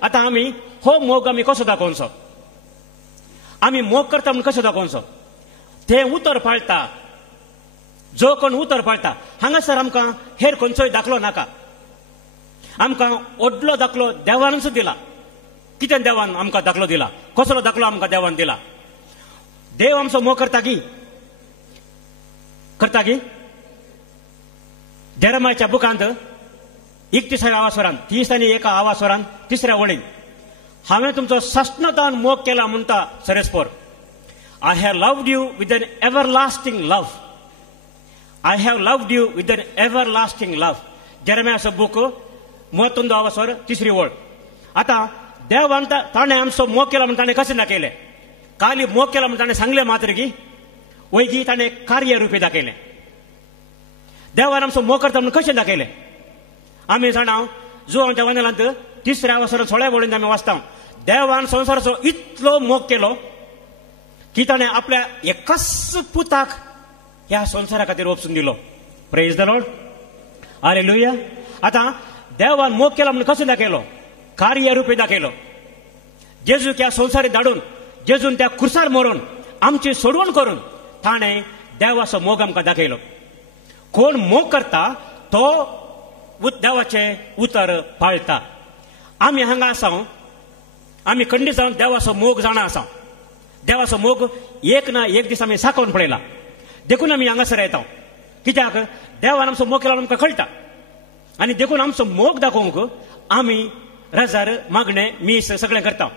आतां आमी हो मोग आमी कसो दाखोवचो? आमी मोग करता म्हूण कसो दाखोवचो? तें उतर पाळटा. जो कोण उतर पाळटा. हांगासर आमकां हेर खंयचोय दाखलो नाका. आमकां व्हडलो दाखलो देवानूच दिला. कितें देवान आमकां दाखलो दिला? कसलो दाखलो आमकां देवान दिला? देव आमचो मोग करता की जेरेमायाच्या बुकांत 31व्या आवास्वरांत 30 आवास्वरांत 3ऱ्या वळीन हांवें तुमचो सश्णतान मोग केला म्हणटा सरेस्पोर. I have loved you with an everlasting love. I have loved you with an everlasting love. जेरेमायाचो बूक 31 आवास्वर 3री वळ. आतां देवान ताणें आमचो मोग केला म्हण ताणें कशें दाखयलें? खाली मोग केला म्हण ताणें सांगलें मात्र की वैगी ताणें कार्य रुपी दाखयलें. देवान आमचो मोग करता म्हणून कशें दाखयलें? आमी जाणा जो आमच्या वंदनांत 3ऱ्या आवास्वरांत 16 वळीन आमी वाचता, देवान संवसाराचो इतलो मोग केलो की ताणें आपल्या एकाच पुताक ह्या संवसारा खातीर वचून दिलो. Praise the Lord, hallelujah. आतां देवान मोग केला म्हणून कशें दाखयलो? कार्य रुपी दाखयलो. जेजूक ह्या संवसारीत धाडून जेजून त्या क्रुसार मरून आमची सोडवण करून ताणें देवाचो मोग आमकां दाखयलो. कोण मोग करता तो देवाचें उतर पाळटा. आमी हांगा आसा, आमी खंडीत जावन देवाचो मोग जाणा आसा. देवाचो मोग एक ना एक दीस आमी साकोवन पळयला. देखून आमी हांगासर येता. कित्याक देवान आमचो मोग केलो आमकां कळटा. आनी देखून आमचो मोग दाखोवंक आमी रजार मागणें मीस सगळें करता.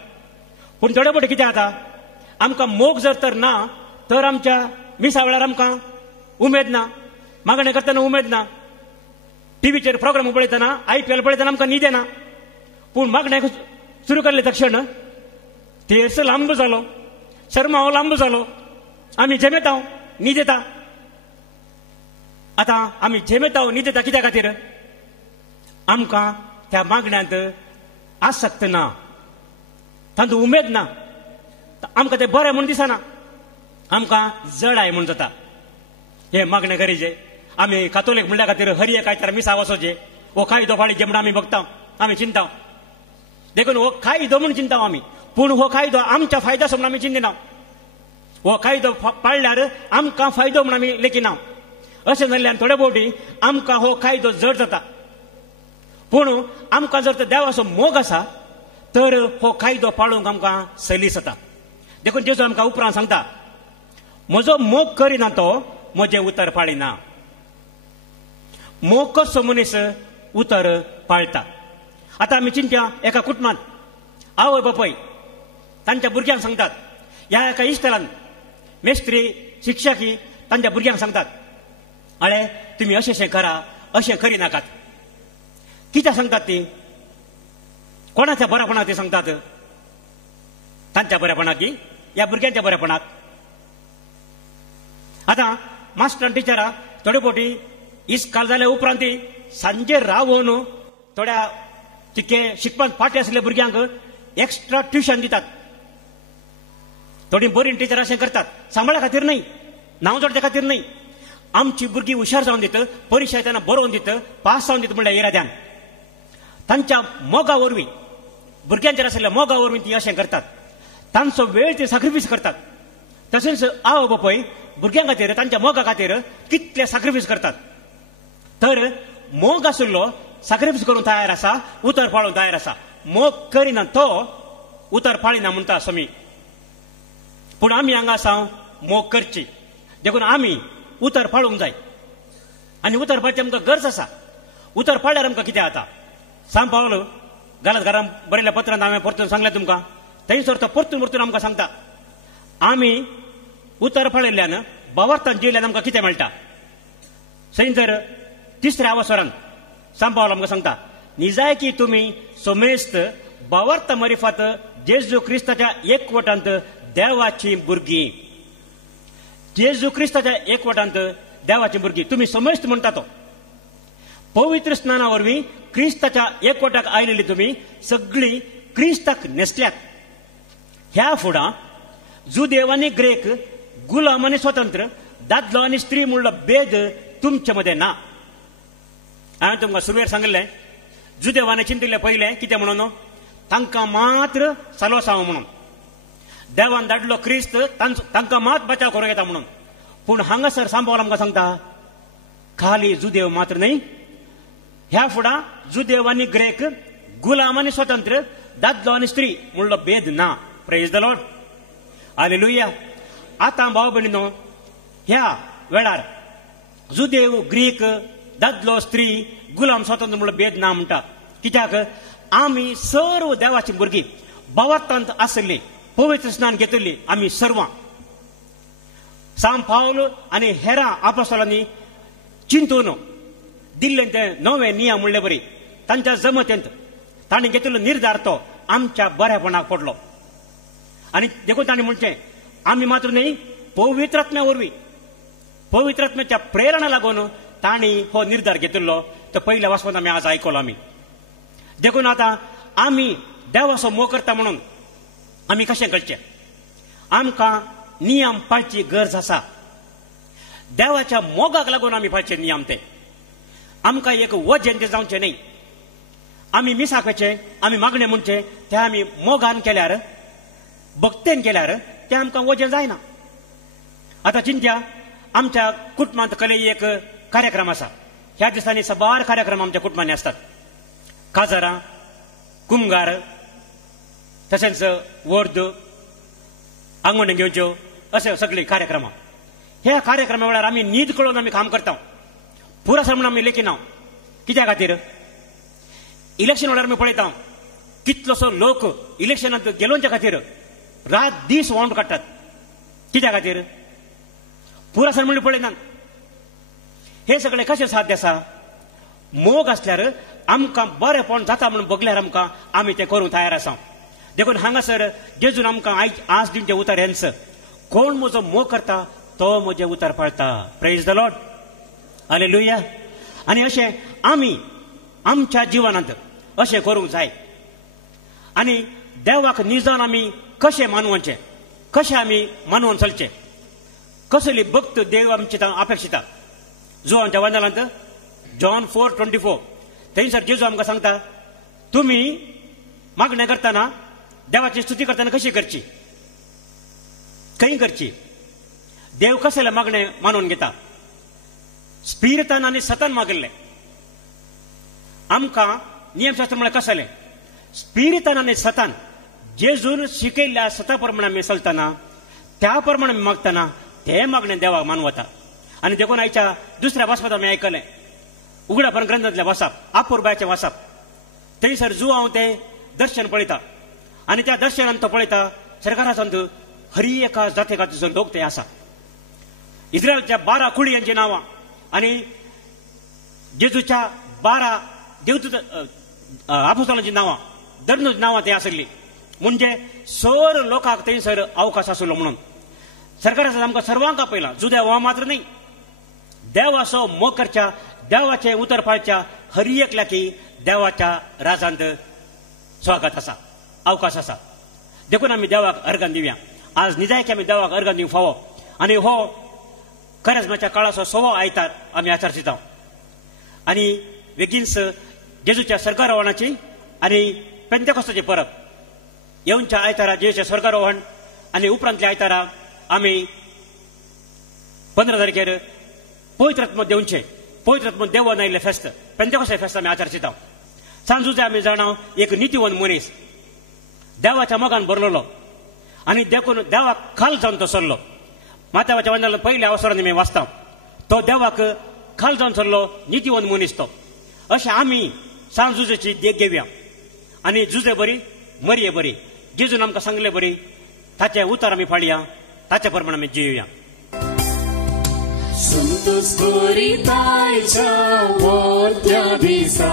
पूण थोडे फावटी कितें जाता? आमकां मोग जर तर ना तर आमच्या मिसा वेळार आमकां उमेद ना. मागणें करतना उमेद ना. टीव्हीचेर प्रोग्राम पळयतना IPL पळयतना आमकां न्हीद येना. पूण मागणें सुरू केल्ले तक्षण तेर्स लांब जालो, शर्माव लांब जालो, आमी जेमेता, न्हीद येता. आतां आमी जेमेता न्हीद येता कित्या खातीर? आमकां त्या मागण्यांत आसक्त ना, तातूंत उमेद ना. आमकां तें बरें म्हूण दिसना. आमकां जडाय म्हूण जाता. हे मागणें करीचे. आमी कातोलीक म्हणल्या खातीर हर एक आयतार मिसा वचोचे. हो कायदो फाळीचे म्हण आमी बगता, आमी चिंता. देखून हो कायदो म्हूण चिंता आमी. पूण हो कायदो आमच्या फायद्याचो म्हूण आमी चिंतिना. हो कायदो पाळल्यार आमकां फायदो म्हूण आमी लेखिना. अशें जाल्ल्यान थोडे फावटी आमकां हो कायदो जड जाता. पूण आमकां जर तर देवाचो मोग आसा तर हो कायदो पाळूंक आमकां सलीस जाता. देखून जेजू आमकां उपरांत सांगता, म्हजो मोग करिना तो म्हजें उतर पाळिना. मोग कसो मनीस उतर पाळटा. आतां आमी चिंत्या एका कुटुंबांत आवय बापूय तांच्या भुरग्यांक सांगतात, ह्या एका इश्टेलान मेस्त्री शिक्षकी तांच्या भुरग्यांक सांगतात, अळे तुमी अशें करा, अशें करी नाकात. कित्याक सांगतात ती? कोणाच्या बरेपणाक ते सांगतात? तांच्या बरेपणाक की ह्या भुरग्यांच्या बरेपणाक? आतां मास्टर टिचरां थोडे फावटी इस्काल जाल्या उपरांत सांजे रावून थोड्या तिके शिकपाक फाटी आशिल्ल्या भुरग्यांक एक्स्ट्रा ट्युशन दितात. थोडी बरी टिचर अशें करतात, सांबाळा खातीर न्हय, नांव जोडच्या खातीर न्हय. आमची भुरगीं हुशार जावन दित, परिक्षा येतना बरोवन दित, पास जावन दित म्हणल्यार इराद्यान. तांच्या मोगा वरवीं, भुरग्यांचेर आशिल्ल्या मोगा वरवीं ती अशें करतात. तांचो वेळ ते सॅक्रिफायस करतात. तशेंच आवय बापूय भुरग्यां खातीर तांच्या मोगा खातीर कितले सॅक्रिफायस करतात. तर मोग आशिल्लो सॅक्रिफायस करून तयार आसा, उतर पाळून तयार आसा. मोग करिना तो उतर पाळिना म्हणटा समी. पूण आमी हांगा आसा मोग करची, देखून आमी उतर पाळूंक जाय. आनी उतर पाळची आमकां गरज आसा. उतर पाळ्यार आमकां कितें जाता? सांग पावलो घरांत घरांत बरयल्या पत्रांत हांवें परतून सांगलें तुमकां. थंयसर तो परतून परतून आमकां सांगता, आमी उतर पाळिल्ल्यान भावार्थान जियेल्यान आमकां कितें मेळटा. थंयसर 3ऱ्या अवसरान सांग पावलो आमकां सांगता, निजायकी तुमी सोमेस्त भावार्थ मरिफात जेजू क्रिस्ताच्या एकवटांत देवाची भुरगीं. जेजू क्रिस्ताच्या एकवटांत देवाची भुरगीं. तुमी सोमेस्त म्हणटा तो. पवित्र स्नाना वरवीं क्रिस्ताच्या एकवटाक आयलेली तुमी सगळीं क्रिस्ताक न्हेसल्यात. ह्या फुडां जुदेव आनी ग्रेक, गुलाम आनी स्वतंत्र, दादलो आनी स्त्री म्हणलो भेद तुमचे मदें ना. हांवें तुमकां सुरवेर सांगलें, जुदेवाने चिंतिल्लें पयलें कितें म्हणून? तांकां मात्र सालो साव म्हणून. देवान धाडलो क्रिस्त तांकां मात बचाव करूं येता म्हणून. पूण हांगासर सांबाळ आमकां सांगता, खाली जुदेव मात्र न्हय, ह्या फुडां जुदेव आनी ग्रेक, गुलाम आनी स्वतंत्र, दादलो आनी स्त्री म्हणलो भेद ना. Praise the Lord. हालेलुया. आतां भाव भयणीनो, ह्या वेळार जुदेव, ग्रीक, दादलो, स्त्री, गुलाम, स्वतंत्र म्हणलो भेद ना म्हणटा. कित्याक आमी सर्व देवाची भुरगीं भावार्थांत आसली, पवित्र स्नान घेतिल्ली आमी सर्वां. सांग पावलो आनी हेरां आपोस्तलांनी चिंतून दिल्लें तें नवे नियम म्हणले बरी. तांच्या जमतेंत तांणी घेतिल्लो निर्धार तो आमच्या बरेपणाक पडलो. आनी देखून तांणी म्हणचें, आमी मात्र न्हय, पवित्र आत्म्या वरवीं, पवित्र आत्म्याच्या प्रेरणा लागून तांणी हो निर्धार घेतिल्लो. तो पयल्या वाचपांत आमी आज आयकलो आमी. देखून आतां आमी देवाचो मोग करता म्हणून आमी कशें करचें? आमकां नियम पाळची गरज आसा. देवाच्या मोगाक लागून आमी पाळचे नियम ते. आमकां एक वजेन ते जावचें न्हय. आमी मिसाकचें, आमी मागणें म्हणचें तें आमी मोगान केल्यार, भक्तेन केल्यार तें आमकां वजेन जायना. आतां चिंत्या, आमच्या कुटुंबांत कले एक कार्यक्रम आसा. ह्या दिसांनी सबार कार्यक्रम आमच्या कुटुंबांनी आसतात. काजारां, कुमगार, तशेंच वर्द, आंगवण घेवच्यो, अशे सगळे कार्यक्रम. ह्या कार्यक्रमा वेळार आमी न्हीद कळोवन आमी काम करता. पुरासर म्हणून आमी लेखिना. कित्या खातीर? इलेक्शन वेळार आमी पळयता कितलोसो लोक इलेक्शनांत गेलोवच्या खातीर रात दीस वावंड काडटात. कित्या खातीर? पुरासर म्हणून पळयनात. हे सगळे कशें साध्य आसा? मोग आसल्यार आमकां बरेपण जाता म्हणून बगल्यार आमकां आमी तें करूंक तयार आसा. देखून हांगासर जेजून आमकां आज दिवचें उतर हेंच, कोण म्हजो मोग करता तो म्हजें उतर पाळटा. Praise the Lord. हालेलुया. आनी अशें आमी आमच्या जिवनांत अशें करूंक जाय. आनी देवाक निजान आमी कशें मानवचें, कशें आमी मानवून चलचें, कसली भक्त देव आमची अपेक्षिता. जो आमच्या वंदनांत जॉन 4:24 थंयसर जेजू आमकां सांगता, तुमी मागणें करतना देवाची स्तुती करतना कशी करची, खंय करची. देव कसले मागणें मानून घेता? स्पिरितान आनी सतान मागिल्लें. आमकां नियमशास्त्र म्हळ्यार कसलें? स्पिरितान आनी सतान जेजून शिकयल्ल्या सता प्रमाणे आमी चलतना, त्या प्रमाणे आमी मागतना तें मागणें देवाक मानवता. आनी देखून आयच्या दुसऱ्या वाचपांत आमी आयकलें, उगडापण ग्रंथातल्या वाचप अपूर्बाचे वाचप थंयसर जो हांव तें दर्शन पळयता आनी त्या दर्शनांत तो पळयता सरकारांत हरी एका जातीकाचो लोक ते आसा. इस्रायलच्या 12 कुळी यांची नांवां आनी जेजूच्या 12 देवदूत आपोस्तलांची नांवां दरनूच नांवां ते आसली. म्हणजे सर लोकांक थंयसर अवकाश आसलो म्हणून सरकारान आमकां सर्वांक आपयलां. जुद्या हो मात्र न्ही, देवाचो मोग करच्या देवाचे उतर पाळच्या हर एकल्या की देवाच्या राजांत स्वागत आसा, अवकाश आसा. देखून आमी देवाक अर्गां दिवया. आज निजायकी आमी देवाक अर्गां दिवंक फावो आनी हो खरेंच काळाचो 6वो आयतार आमी आचरचिता. आनी बेगीनच जेजूच्या स्वर्गारोहणाची आनी पेंतेकोस्ताची परब येवच्या आयतारा जेजूचे स्वर्गारोहण आनी उपरांतल्या आयतारा आमी 15 तारखेर पवित्रत्म देवचे पवित्रत्म देवन आयिल्ले फेस्त पेंतेकोस्ताचे फेस्त आमी आचरचिता. सांजुचे आमी जाणा एक नितीवन मनीस देवाच्या मोगान भरलेलो आनी देखून देवाक खाल जावन तो सरलो. माथ्याच्या वंदनांत पयल्या अवसरांनी आमी वाचता तो देवाक खाल जावन सरलो नितीवन मनीस तो. अशें आमी सांजुजेची देख घेवया आनी जुजे बरी मरये बरी जेजून आमकां सांगले बरी ताचे उतर आमी फाळया ताचे प्रमाण आमी जियुया. संतोष कोरितायच्या वोत्या दिसा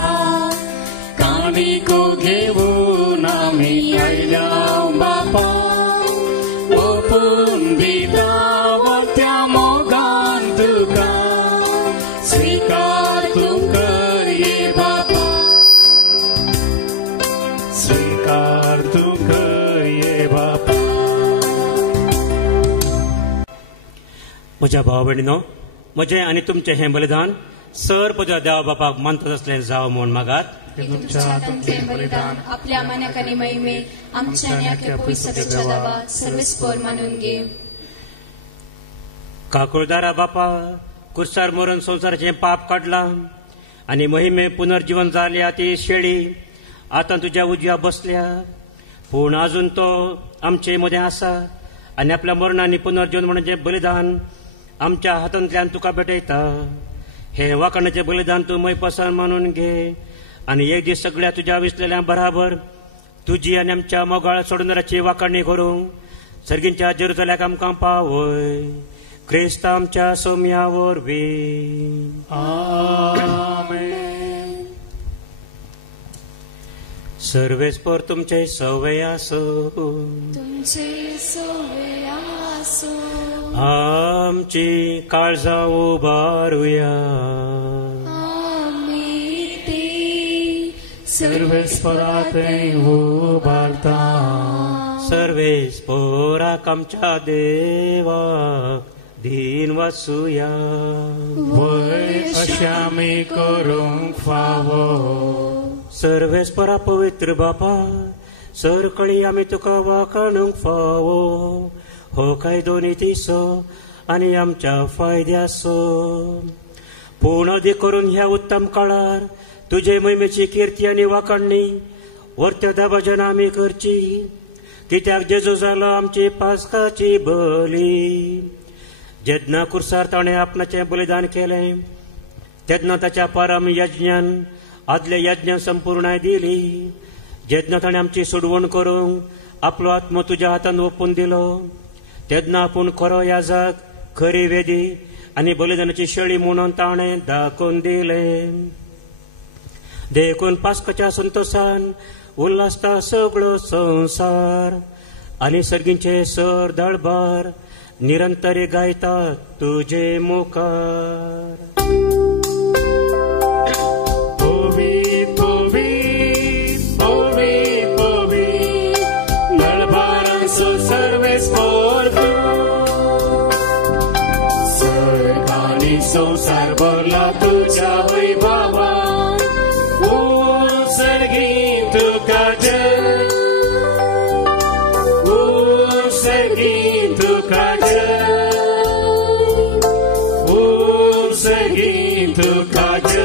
काणिको घेवन आमी आयल्या बापा ओपून दिता वोत्या मोगान तुका स्वीकार तूं कर ये बापा स्वीकार तूं कर ये बापा. म्हज्या भाव भयणीनो, म्हजें आनी तुमचें हें बलिदान सर पद देवा बापाक मानतात असलें जावं म्हूण मागात. बलिदान आपल्या मनाक आनी महिमे आमच्या आनी आपल्या पवित्र सभेच्या दाबात सर्वस्पोर मानून घे. काकुळदारा बापा, कुर्सार मरून संवसाराचें पाप काडलां आनी महिमे पुनर्जीवन जाल्या ती शेळी आतां तुज्या उजव्या बसल्या. पूण आजून तो आमचे मदें आसा आनी आपल्या मरणांनी पुनर्जीवन म्हणजें बलिदान आमच्या हातांतल्यान तुका भेटयता. हे वाकणाचें बलिदान तूं मैपसान मानून घे आनी एक दीस सगळ्या तुज्या विसलेल्या बराबर तुजी आनी आमच्या मोगाळ सोडूनराची वाकणी करूंक सर्गींच्या जेरुसलेमाक आमकां पावय. क्रिस्त आमच्या सोम्या वरवीं. आमेन. सर्वेस्पर तुमचे सवय आसो, तुमचे सवय आसो. आमची काळजां उबारुया. आमी ती सर्वेस्परातें उबारता. सर्वेस्पराक आमच्या देवाक दिन वाचुया. वय अशें आमी करूंक फावो. सर्वेस्परा पवित्र बापा, सर कळी आमी तुका वाखाणूंक फावो. हो कायदो नितीसो आनी आमच्या फायद्याचो. पूण अदीक करून ह्या उत्तम काळार तुजे महिमेची कीर्ती आनी वाखाणणी वर्त्या दाबाजन आमी करची. कित्याक जेजू जालो आमची पास्काची बली. जेन्ना कुर्सार ताणें आपणाचें बलिदान केलें तेन्ना ताच्या परम यज्ञान आदले यज्ञ संपूर्णाय दिली. जेन्ना ताणें आमची सोडवण करूंक आपलो आत्मो तुज्या हातान ओपून दिलो तेन्ना आपूण खरो याजक खरी वेदी आनी बलिदानाची शेळी म्हणून ताणें दाखोवन दिलें. देखून पास्काच्या संतोशान उल्हासता सगळो संवसार आनी सर्गींचे सर दळबार निरंतरी गायतात तुजे मुखार. संसार भरला तुझ्या वैभवान. सर्गी तुका जय, सर्गी तुका जय, सर्गी तुका जय,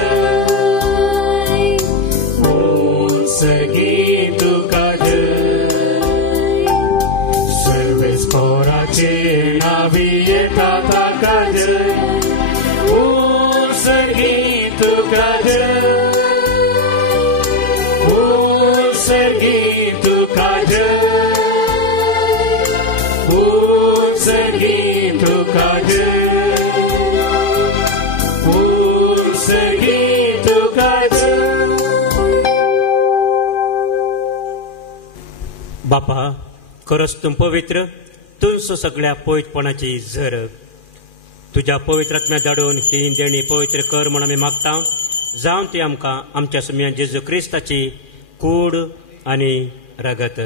सर्गी तुका जय. सर्वेस्पराचे नावी येता ताका जय. सर्गी तुका पूर्ण सगी तुका जय, पूर्ण सगी तुका जय. बापा, खरंच तूं पवित्र, तूंच सगळ्या पवित्रपणाची झर. तुझ्या पवित्र आत्म्या धाडून ही देणी पवित्र कर म्हूण आमी मागता. जावन ती आमकां आमच्या सुम्या जेजू क्रिस्ताची कूड आनी रगत.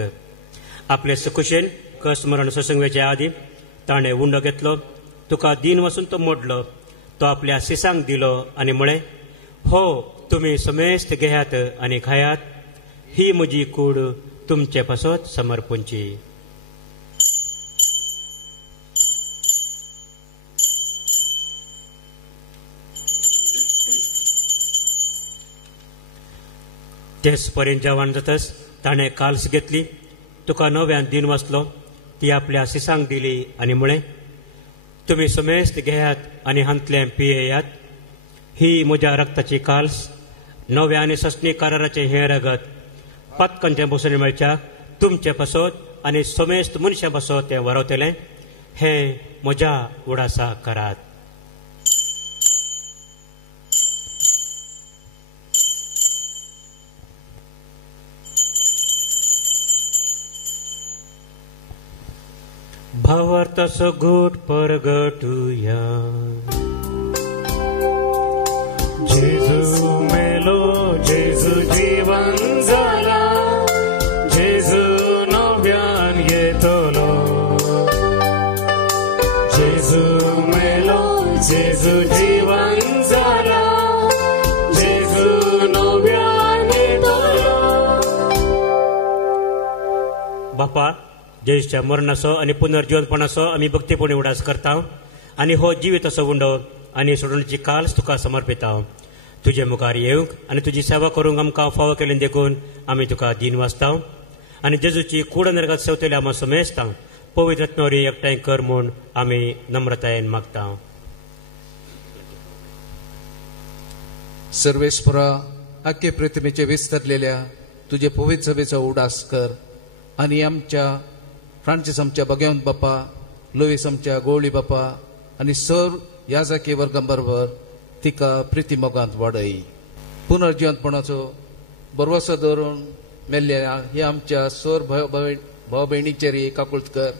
आपले सुकुशेन कसमरण ससंगवेच्या आदी ताणें उंडो घेतलो, तुका दिन वचून तो मोडलो, तो आपल्या सिसांक दिलो आनी म्हळें, हो तुमी समेस्त घेयात आनी खायात, ही म्हजी कूड तुमचे पासत समर्पूंची. तेच पर्यंत जेवण जातच ताणें काल्स घेतली, तुका नव्यान दिन वचलो, ती आपल्या सिसांक दिली आनी म्हळें, तुमी समेस्त घेयात आनी हांतलें पियेयात, ही म्हज्या रक्ताची काल्स, नव्या आनी ससणी कराराचें हें रगत, पत्कनचें बसून मेळच्या तुमचे पासत आनी समेस्त मनशां पासत तें वरवतलें, हें म्हज्या उडासा करात. भावार्थाचो घोट परगटुया. जेजू मेलो, जेजू जीवन जाला, जेजू नव्यान येतलो. जेजू मेलो, जेजू जीवन जाला, जेजू नव्यान येतलो. बापा, जेजूच्या मरणाचो आनी पुनर्जीवनपणाचो आमी भक्तीपणी उडास करता आनी हो जिवीत असो उंडो आनी सोडणीची काल्स तुका समर्पिता. तुजे मुखार येवंक आनी तुजी सेवा करूंक आमकां फावो केलें देखून आमी तुका दिन वाचता आनी जेजूची कूड नरगात सेवतली आमी समेजता. पवित्र आत्म्यावरी एकठांय कर म्हूण आमी नम्रतायेन मागता. सर्वेस्परा, आख्खे पृथ्वीचे विस्तरलेल्या तुजे पवित्र सभेचो उडास कर आनी आमच्या फ्रांसीस आमच्या भगवंत बापा, लुईस आमच्या गोळी बापा आनी सर याजाकी वर्गां बरोबर तिका प्रिती मोगांत वाडय. पुनर्जीवनपणाचो बरवसो दवरून मेल्ल्या ही आमच्या सर भाव भयणीचेरी काकुळत कर.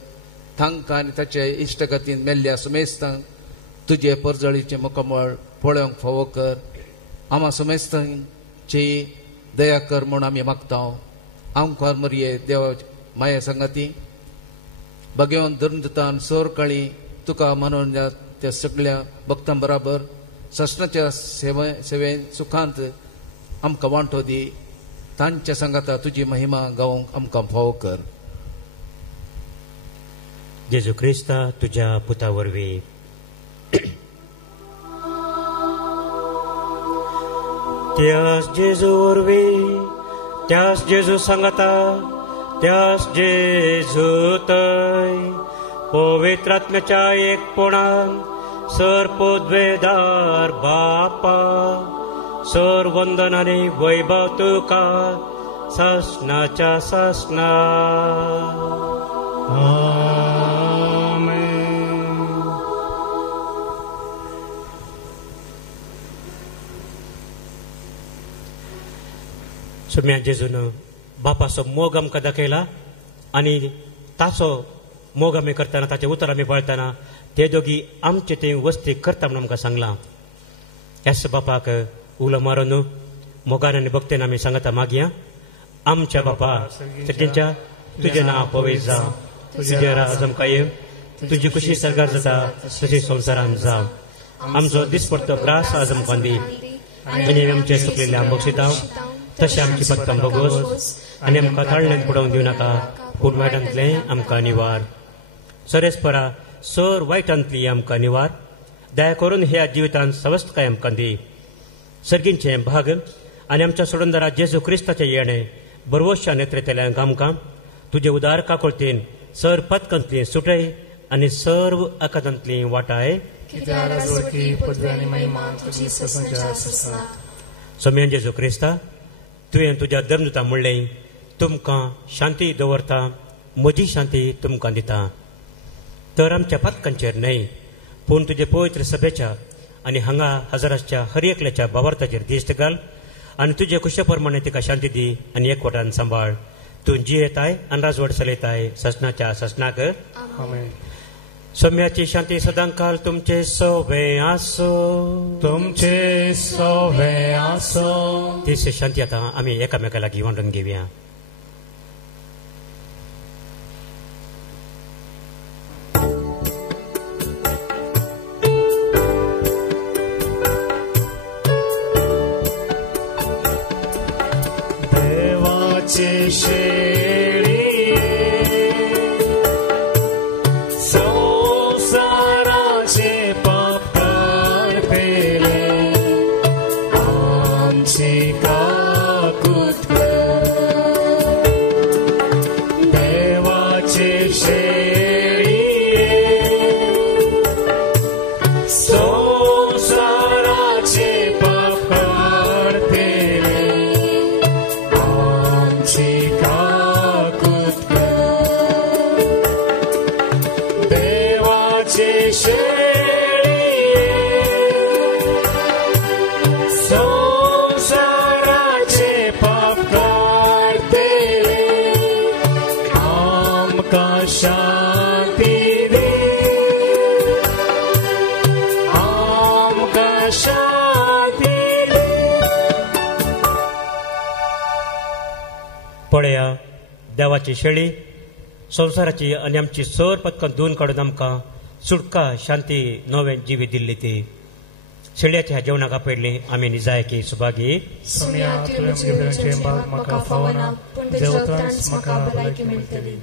तांकां आनी ताच्या इश्टगतीन मेल्ल्या समेस्तांक तुजे परजळीचे मुखामळ पळोवंक फावो कर. आम्हा समेस्तांची दया कर म्हूण आमी मागता. आमकां मरये देवा माया संगाती भगवंत धर्मदतान सर काळी तुका मानून त्या सगळ्या भक्तां बराबर ससनाच्या सेवेन सुखांत आमकां वांटो दी. तांच्या संगाता तुजी महिमा गावंक आमकां फावो कर. जेजू क्रिस्ता, तुज्या पुता वरवीं त्याच जेजू वरवीं, त्याच जेजू सांगाता, त्याच जेजू तय पवित्र आत्म्याच्या एकपणान सर पोद्वेदार बापा, सर वंदन आनी वैभव तुका ससनाच्या ससना. सुम्या जेजून बापाचो मोग आमकां दाखयला आनी ताचो मोग आमी करतना, ताचें उतर आमी पळयतना ते दोगी आमचे थंय वस्ती करता म्हणून आमकां सांगलां. ह्याच बापाक उलो मारून मोगान आनी भक्तीन आमी सांगता मागया. आमच्या बापा सगळ्यांच्या तुजें नांव पवित्र जावं, तुजें राज आमकां येव, तुजी खुशी सरकार जाता तशी संवसारांत जावं. आमचो दिसपडटो त्रास आज आमकां दी आनी आमचे सुकलेल्या बक्षिता तशें आमची पत्कन भोगोस आनी आमकां ताळण्यांत पडोवंक दिवं नाका, पूण वायटांतलें आमकां निवार. सरेस्परा, सर वायटांतली आमकां निवार. दया करून ह्या जिवितांत सवस्थकाय आमकां दी. सर्गींचे भाग आनी आमच्या सोडूनदारा जेजू क्रिस्ताचें येणें बरवोशा नेत्रेतल्यांक आमकां तुजे उदार काकुळतीन सर पत्कंतली सुटय आनी सर्व अकादांतली वाटाय. सोम्यान जेजू क्रिस्ता, तुवें तुज्या धर्मदूतांक म्हणलें, तुमकां शांती दवरता, म्हजी शांती तुमकां दिता. तर आमच्या पथकांचेर न्हय पूण तुजे पवित्र सभेच्या आनी हांगा हजर आसच्या हर एकल्याच्या भावार्थाचेर दिश्ट घाल आनी तुजे कुशे प्रमाणे तिका शांती दी आनी एकवटान सांबाळ. तूं जियेताय आनी राजवट चलयताय ससनाच्या ससनाक. सौम्याची शांती सदांकाल तुमचे सवे आसो. तुमचे सवे आसो. तीच शांती आता आमी एकामेका लागीं वांटून घेवया. देवाची शेळी संसाराचे पाप पेले आमची काकूत देवाची शेळी संसाराचे पाप पेले आमची काकूत देवाची शेळी संसाराचे पाप काढतेले आमका शांती दे. आमका शांती दे. पळया देवाची शेळी संवसाराची आनी आमची सर पथकां धुवन काडून आमकां सुटका शांती नवें जिवी दिल्ली ती शेळयाच्या जेवणाक आपयल्ली आमी निजायकी सुभागी. सुम्या तुवें जेवणाचे भाग म्हाका फावना पूण जेवतांच म्हाका भलायकी मेळटली.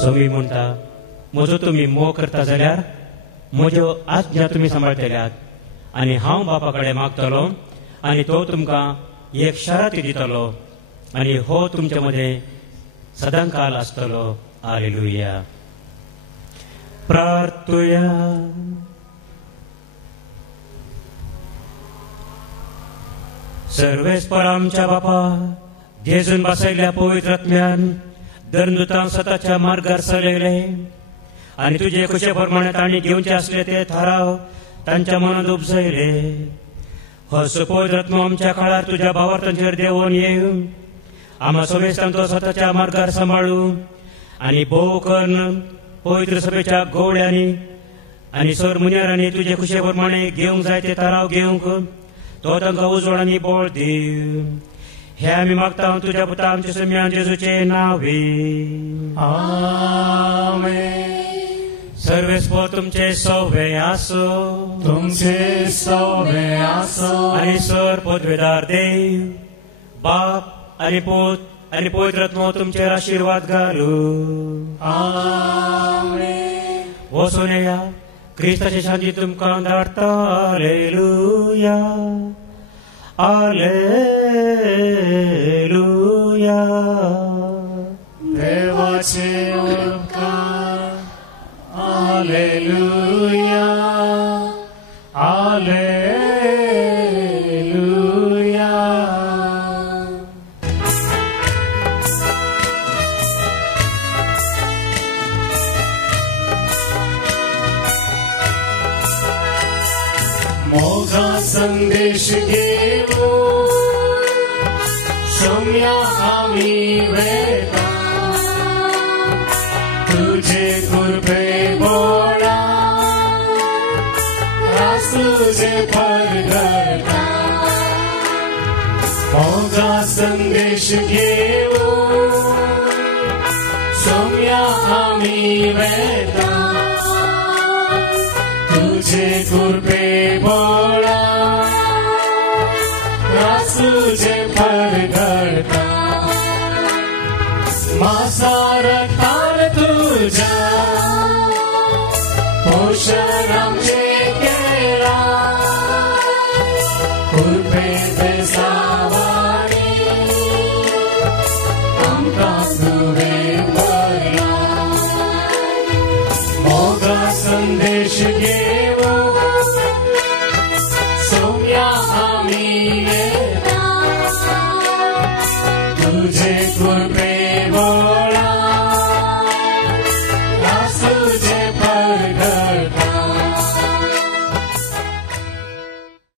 समी म्हणटा म्हजो तुमी मोग करता जाल्यार म्हज्यो आज्ञा तुमी सांबाळटल्यात आनी हांव बापा कडेन मागतलो आनी तो तुमकां एक शाराती दितलो आनी हो तुमचे मदें सदांकाल आसतलो. हालेलुया. प्रार्थुया. सर्वेस्पर आमच्या बापा जेजून बसयल्या पवित्र आत्म्यान धर्मदूतांक स्वताच्या मार्गार चलयले आनी तुजे कशे प्रमाणे तांणी घेवचे आसले ते थाराव तांच्या मनांत उपजयले. हो पवित्र आत्मो आमच्या काळार तुज्या भावार्थांचेर देंवोन येवं आम्हा समेस्तांचो स्वताच्या मार्गार सांबाळूं आनी भोव करून पवित्र सभेच्या गवळ्यांनी आनी सर मुनियारांनी तुजे कुशे प्रमाणे घेवंक जाय ते थाराव घेवंक तो तांकां उजवड आनी बळ दिव. हे आमी मागता तुज्या पुता आमच्या सम्या जेजूचे नांवे. आमेन. सर्वेस्पर तुमचे सवे आसो. तुमचे सवे आसो. आनी सर पदवेदार देव बाप आनी पूत आनी पवित्र आत्मो तुमचेर आशिर्वाद घालूं. आमेन. वचून येया क्रिस्ताची शांती तुमकां धाडटा. हालेलुया. हालेलुया. देवाचे उपकार. हालेलुया. हालेलुया. मोगा संदेश घेऊन सौम्या आम्ही वेता तुझे कृपे बोळा रास तुझे फरगळता मोगा संदेश घेऊ सोम्या आम्ही वेता तुझे कृपे बोळा तुझे फरगळता मासारक